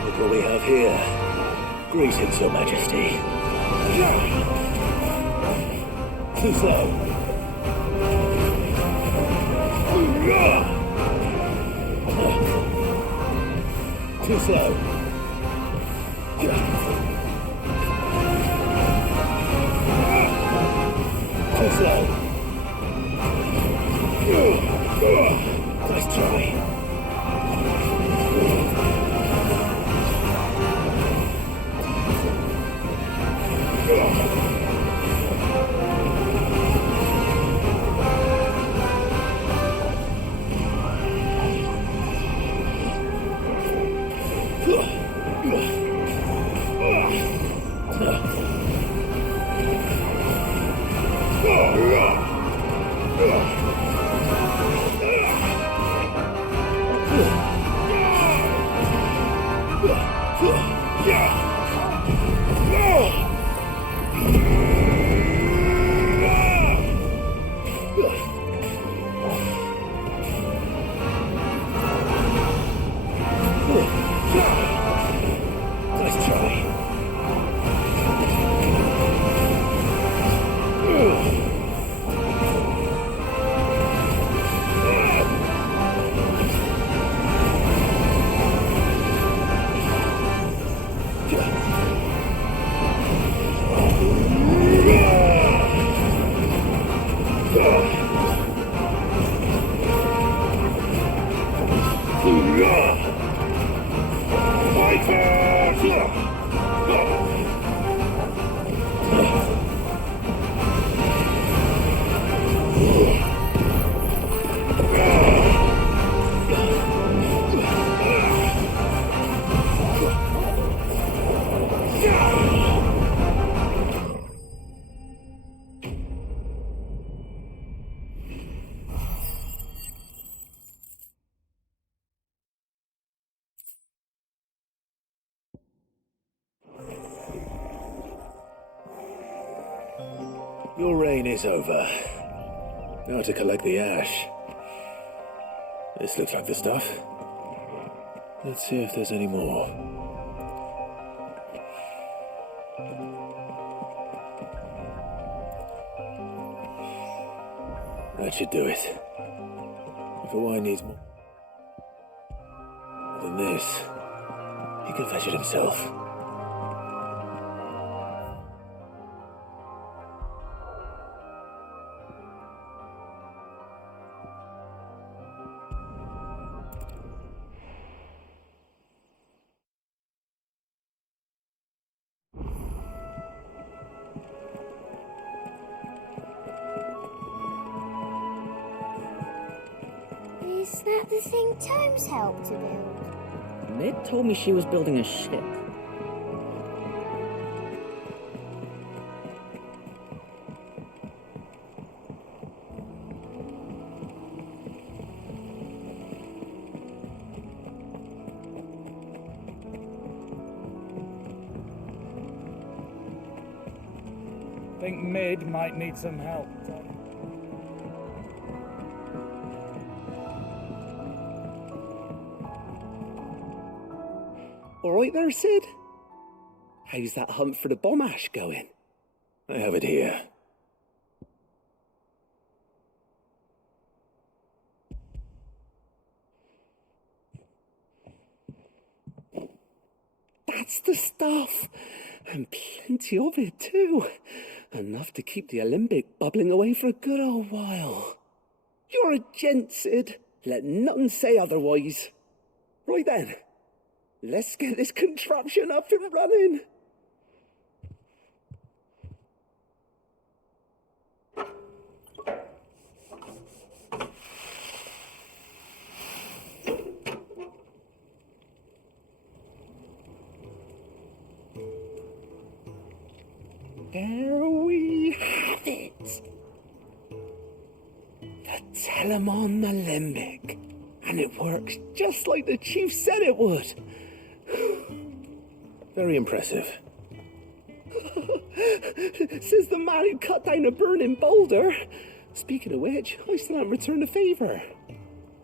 Look what we have here. Greetings, Your Majesty. Too slow. Too slow. Too slow. Nice try. Nice try. Your reign is over. Now to collect the ash. This looks like the stuff. Let's see if there's any more. That should do it. If a wine needs more than this, he can fetch it himself. Is that the thing Tomes helped to build? Mid told me she was building a ship. Think Mid might need some help. All right there, Sid? How's that hunt for the bomb ash going? I have it here. That's the stuff. And plenty of it, too. Enough to keep the Olympic bubbling away for a good old while. You're a gent, Sid. Let nothing say otherwise. Right then. Let's get this contraption up and running. There we have it. The Telemon Alembic. And it works just like the chief said it would. Very impressive. Says the man who cut down a burning boulder. Speaking of which, I still haven't returned the favour.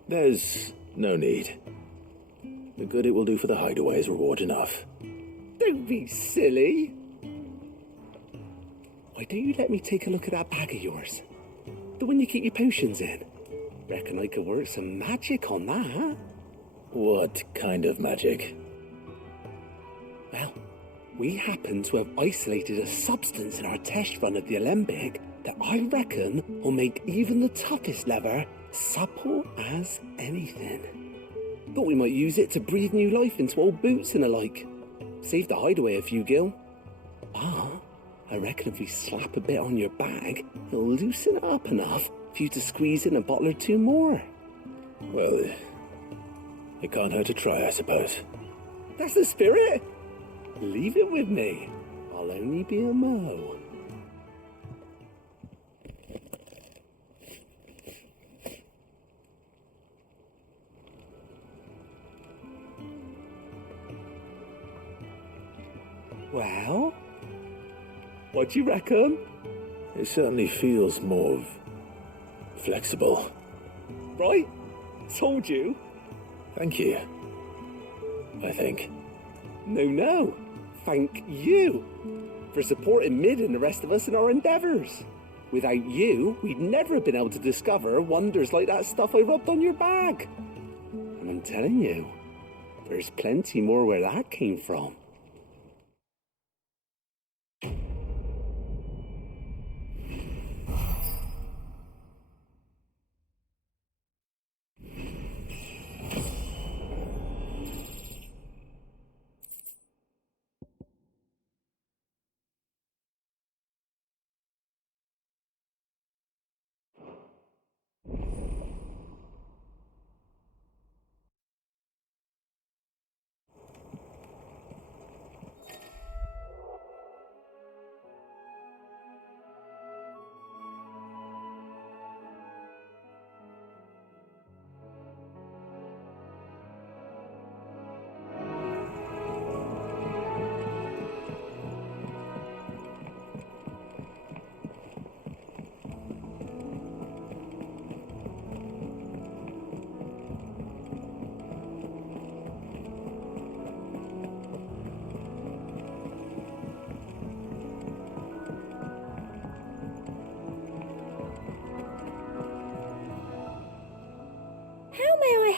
There's no need. The good it will do for the hideaway is reward enough. Don't be silly. Why don't you let me take a look at that bag of yours? The one you keep your potions in. Reckon I could work some magic on that, huh? What kind of magic? Well, we happen to have isolated a substance in our test run of the Alembic that I reckon will make even the toughest leather supple as anything. Thought we might use it to breathe new life into old boots and the like. Save the hideaway a few gil. Ah, I reckon if we slap a bit on your bag, it'll loosen it up enough for you to squeeze in a bottle or two more. Well, it can't hurt to try, I suppose. That's the spirit. Leave it with me. I'll only be a mo. Well, what do you reckon? It certainly feels more flexible. Right? Told you. Thank you. I think. No. Thank you for supporting Mid and the rest of us in our endeavours. Without you, we'd never have been able to discover wonders like that stuff I rubbed on your bag. And I'm telling you, there's plenty more where that came from.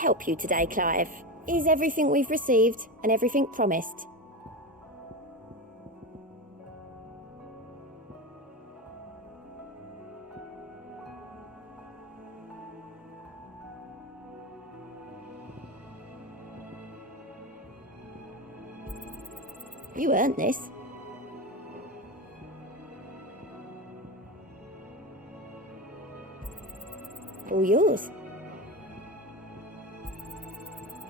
help you today, Clive? Is everything we've received and everything promised? You earned this. All yours.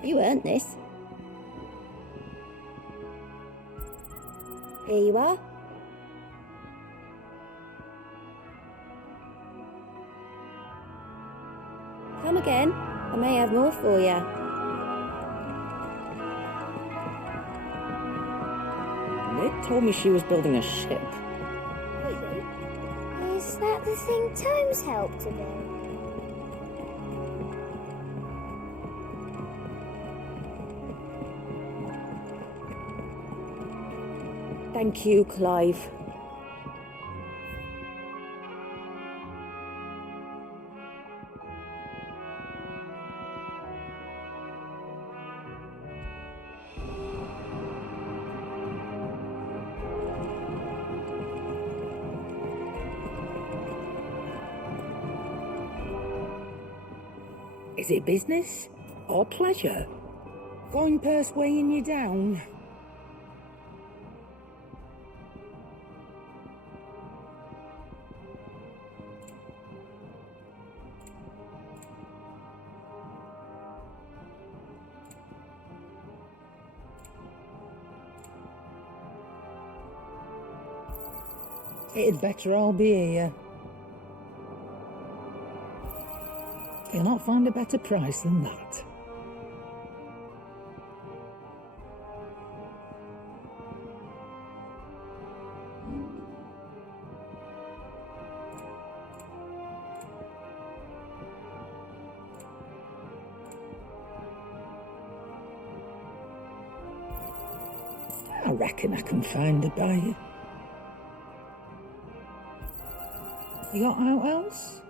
You earned this. Here you are. Come again. I may have more for you. Ned told me she was building a ship. Really? Is that the thing Tomes helped to build? Thank you, Clive. Is it business or pleasure? Coin purse weighing you down? It'd better all be here. You'll not find a better price than that. I reckon I can find a buyer. You got out else?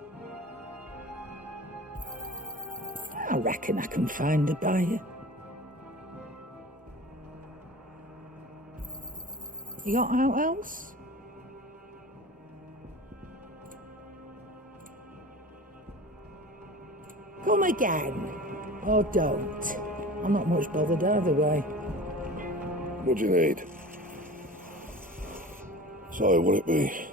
I reckon I can find a buyer. You got out else? Come again. Or don't. I'm not much bothered either way. What do you need? So, what'll it be?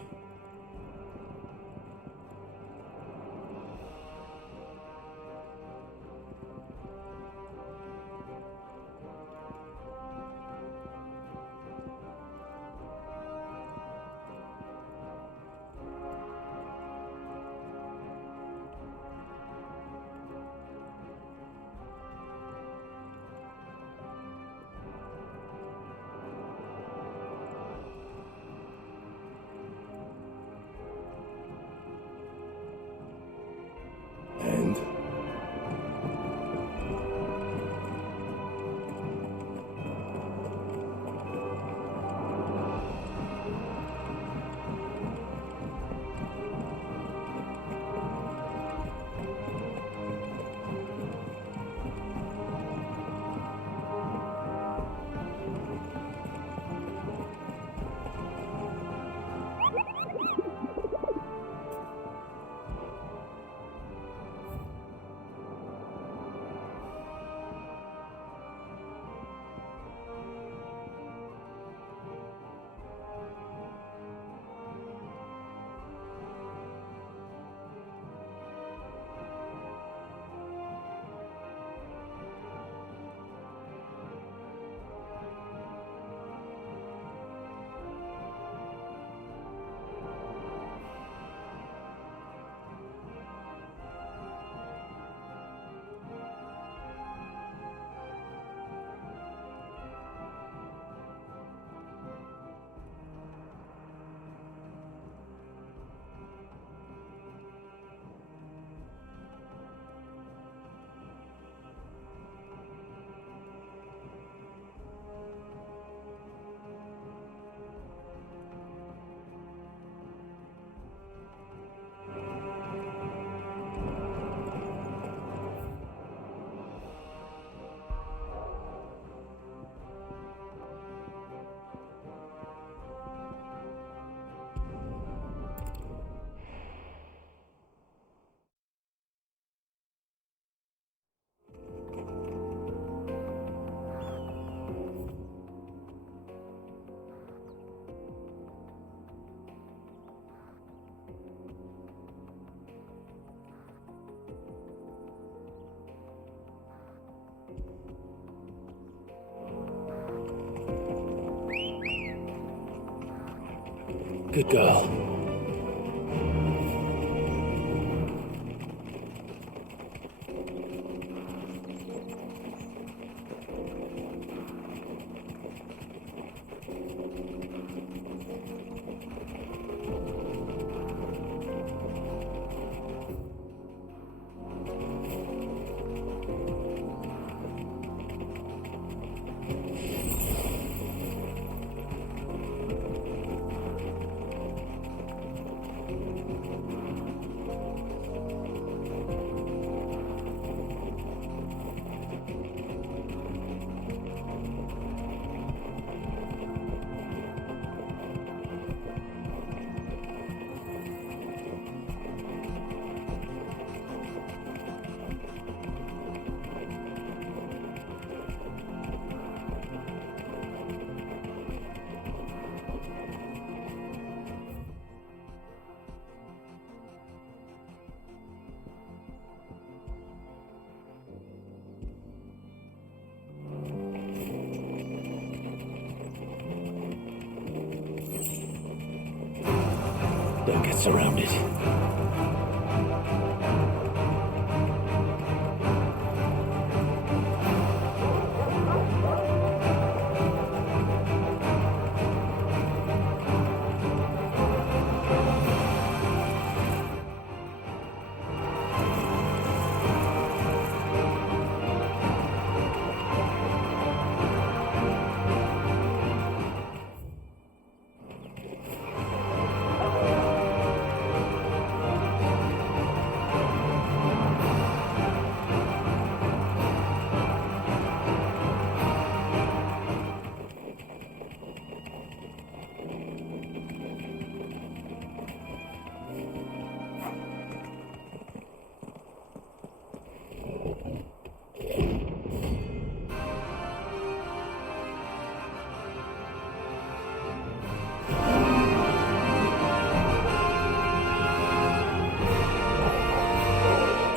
Good girl. Don't get surrounded.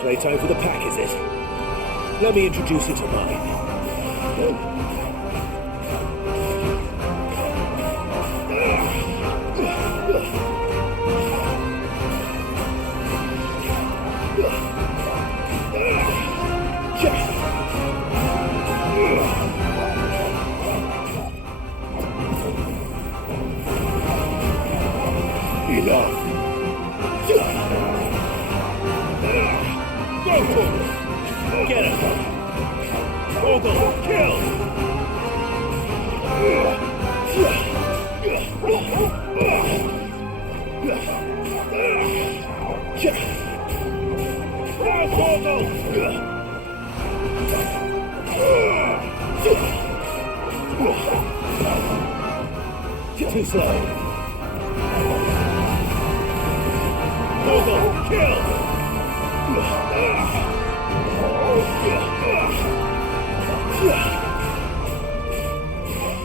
Playtime for the pack, is it? Let me introduce you to mine. Enough. Get him! Ogle, kill! Too slow. Ogle, kill!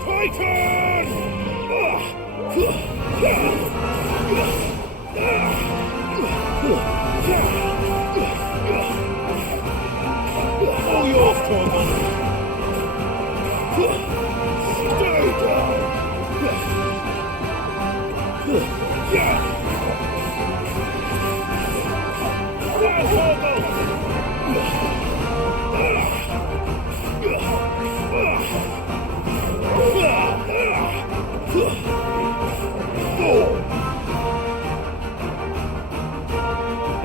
Titan! All yours, Torgal! Stay down!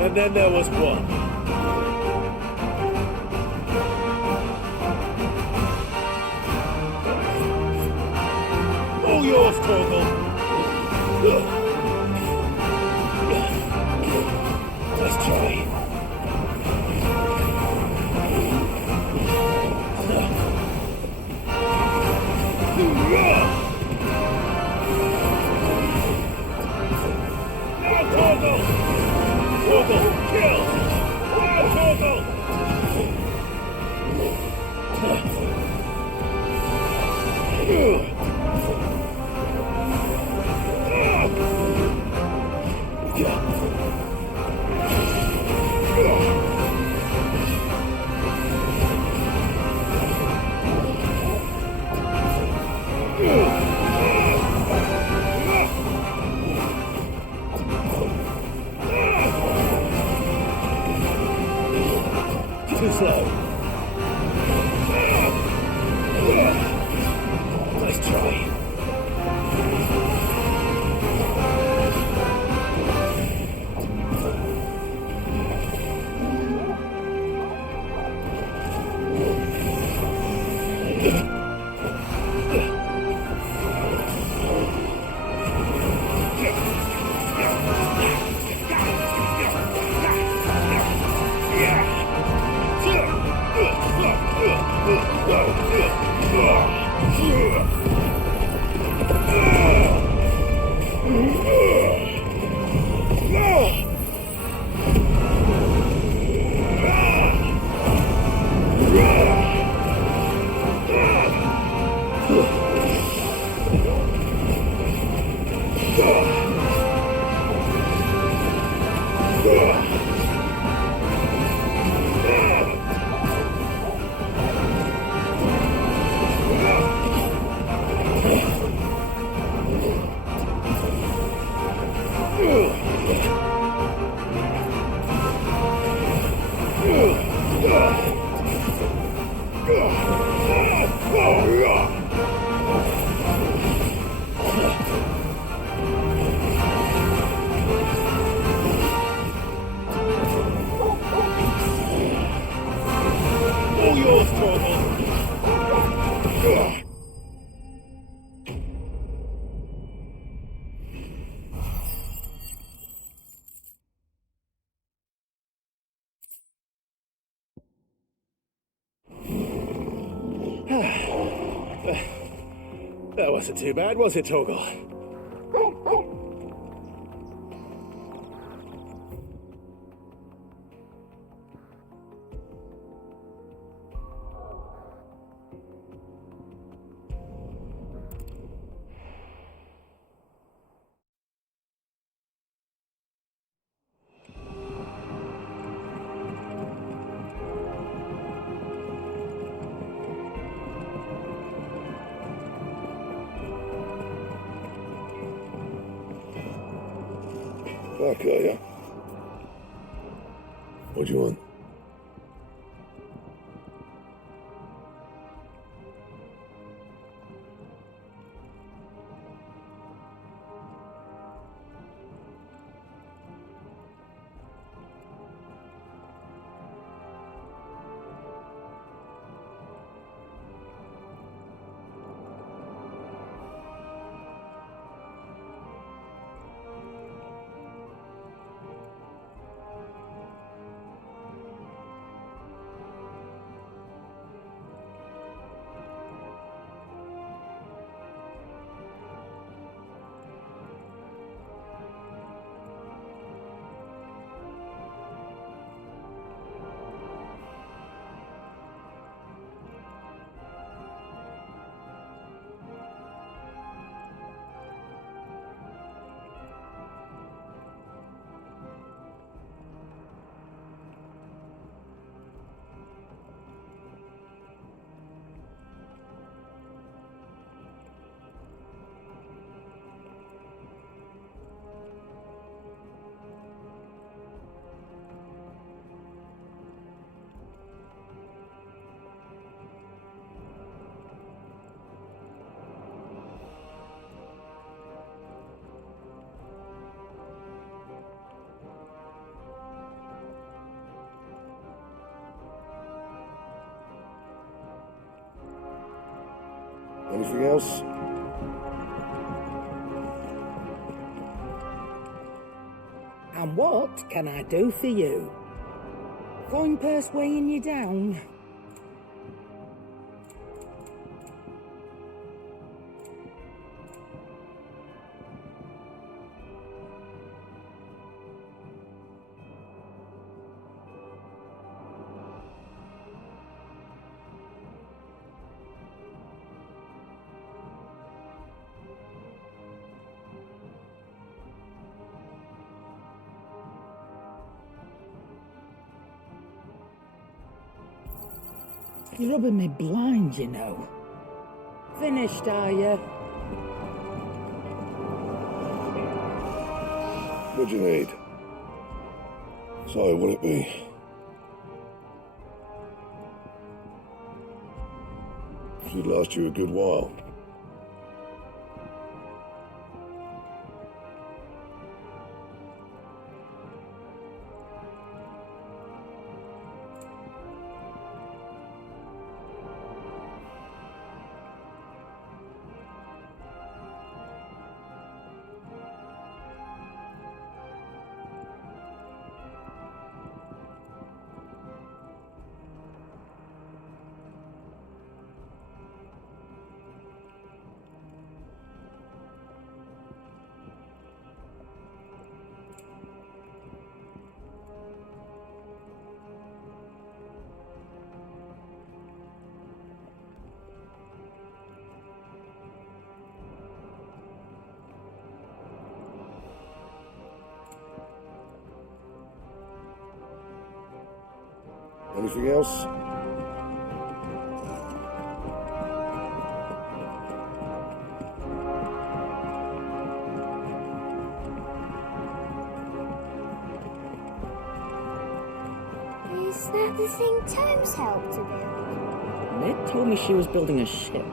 And then there was one. All yours, Torgal. Let's try. Kill! That wasn't too bad, was it, Torgal? Back, are ya? What do you want? Anything else? And what can I do for you? Coin purse weighing you down? You're rubbing me blind, you know. Finished, are you? What do you need? So, what'll it be? Should last you a good while. Anything else? Is that the thing Tomes helped to build? Ned told me she was building a ship.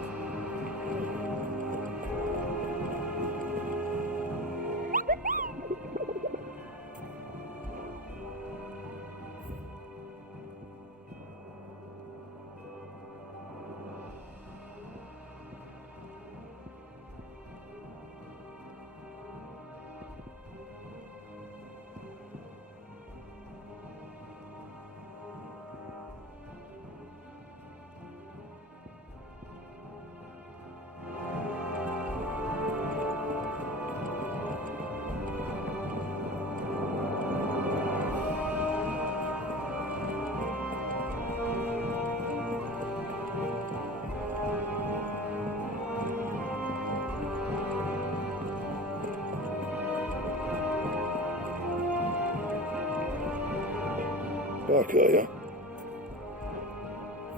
Back, are ya?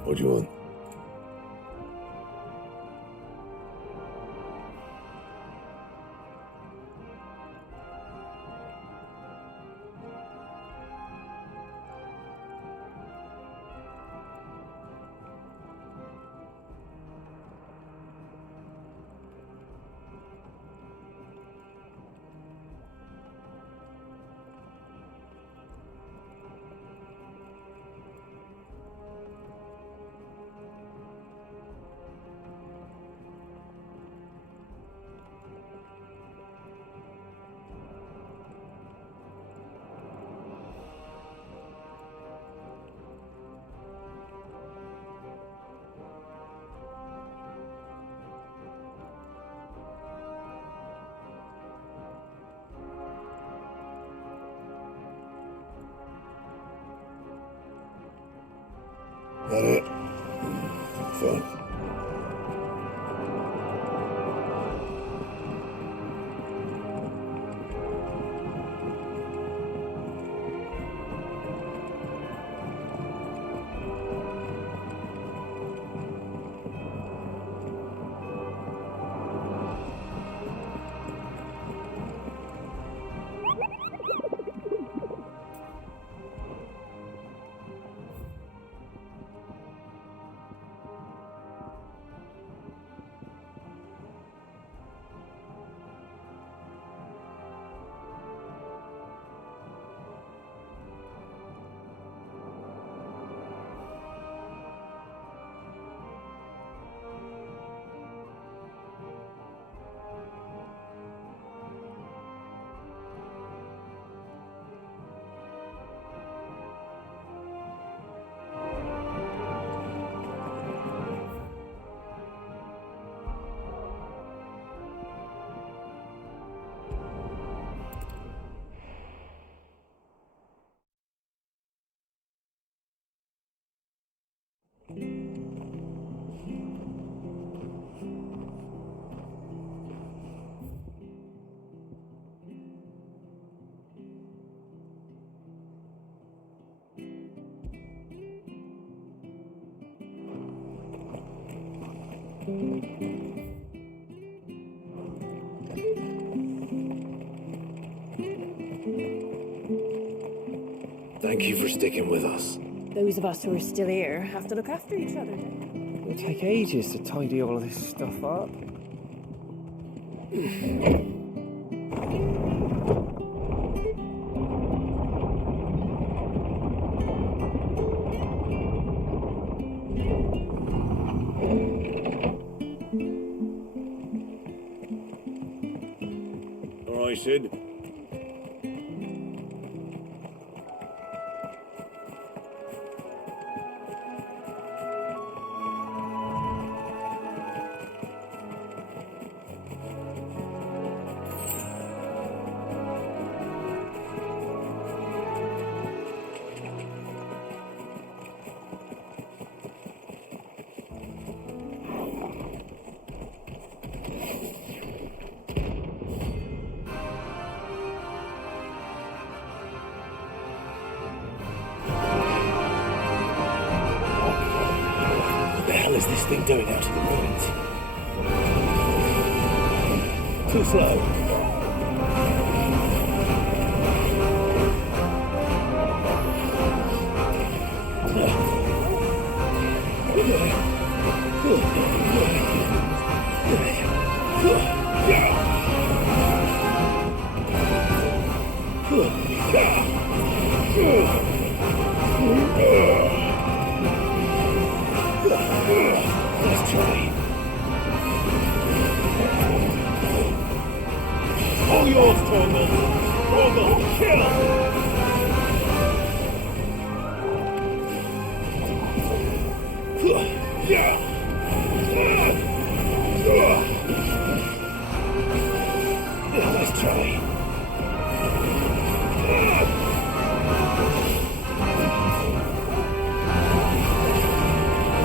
What do you want? That it? Fine. Thank you for sticking with us. Those of us who are still here have to look after each other. It'll take ages to tidy all of this stuff up. All right, Sid. What the hell is this thing doing out in the ruins? Too slow. Let's try. All yours, Torgal. Torgal, kill! Let's try.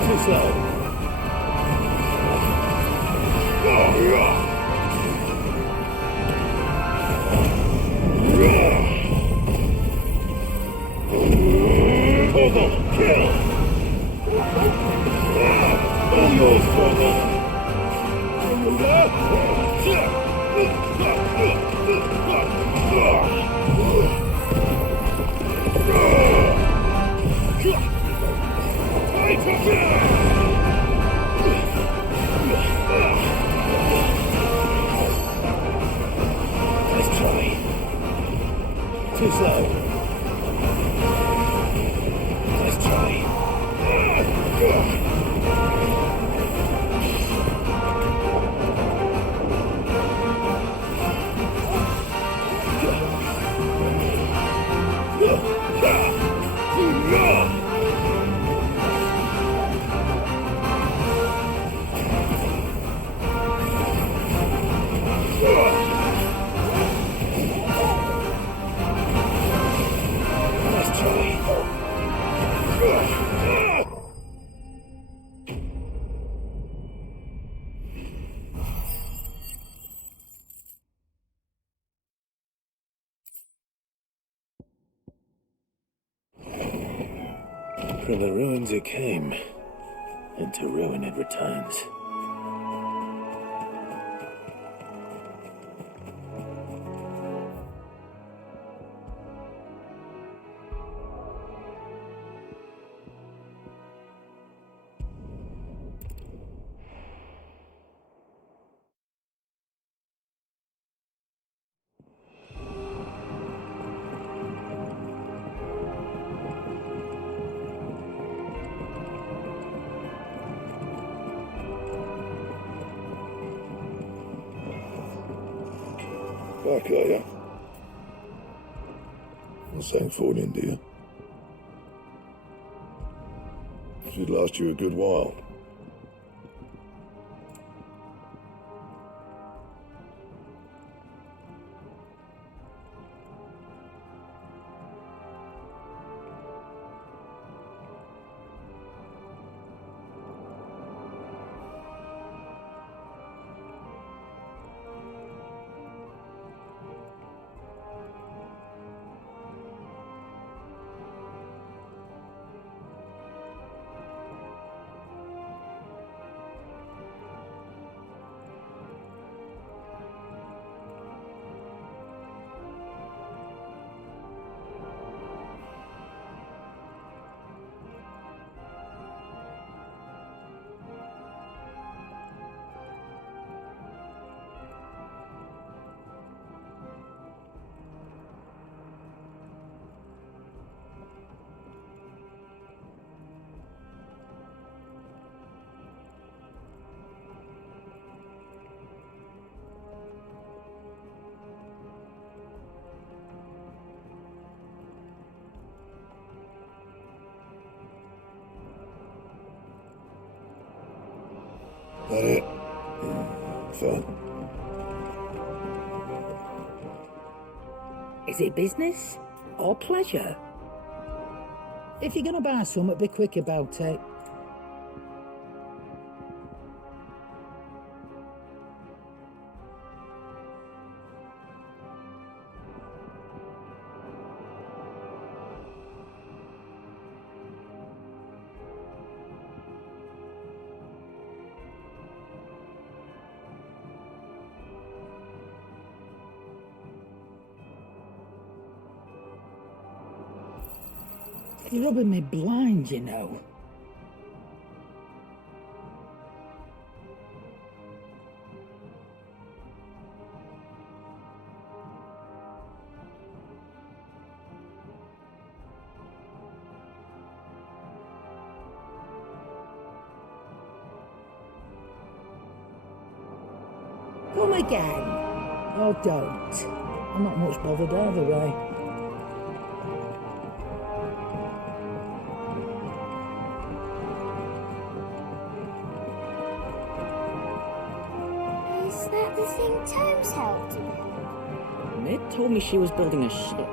Too slow. Double kill! All yours, brother! Let's try. Too slow. Let's try. Let's try. From the ruins it came, and to ruin it returns. Back, are ya? This ain't for India. Should last you a good while. That it? Fun. Is it business or pleasure? If you're gonna buy something, be quick about it. It's rubbing me blind, you know. Come again. Oh, don't. I'm not much bothered either way. Is that the thing Tomes helped you build? Ned told me she was building a ship.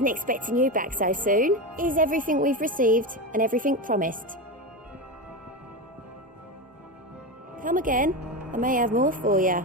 wasn't expecting you back so soon. Is everything we've received and everything promised? Come again. I may have more for you.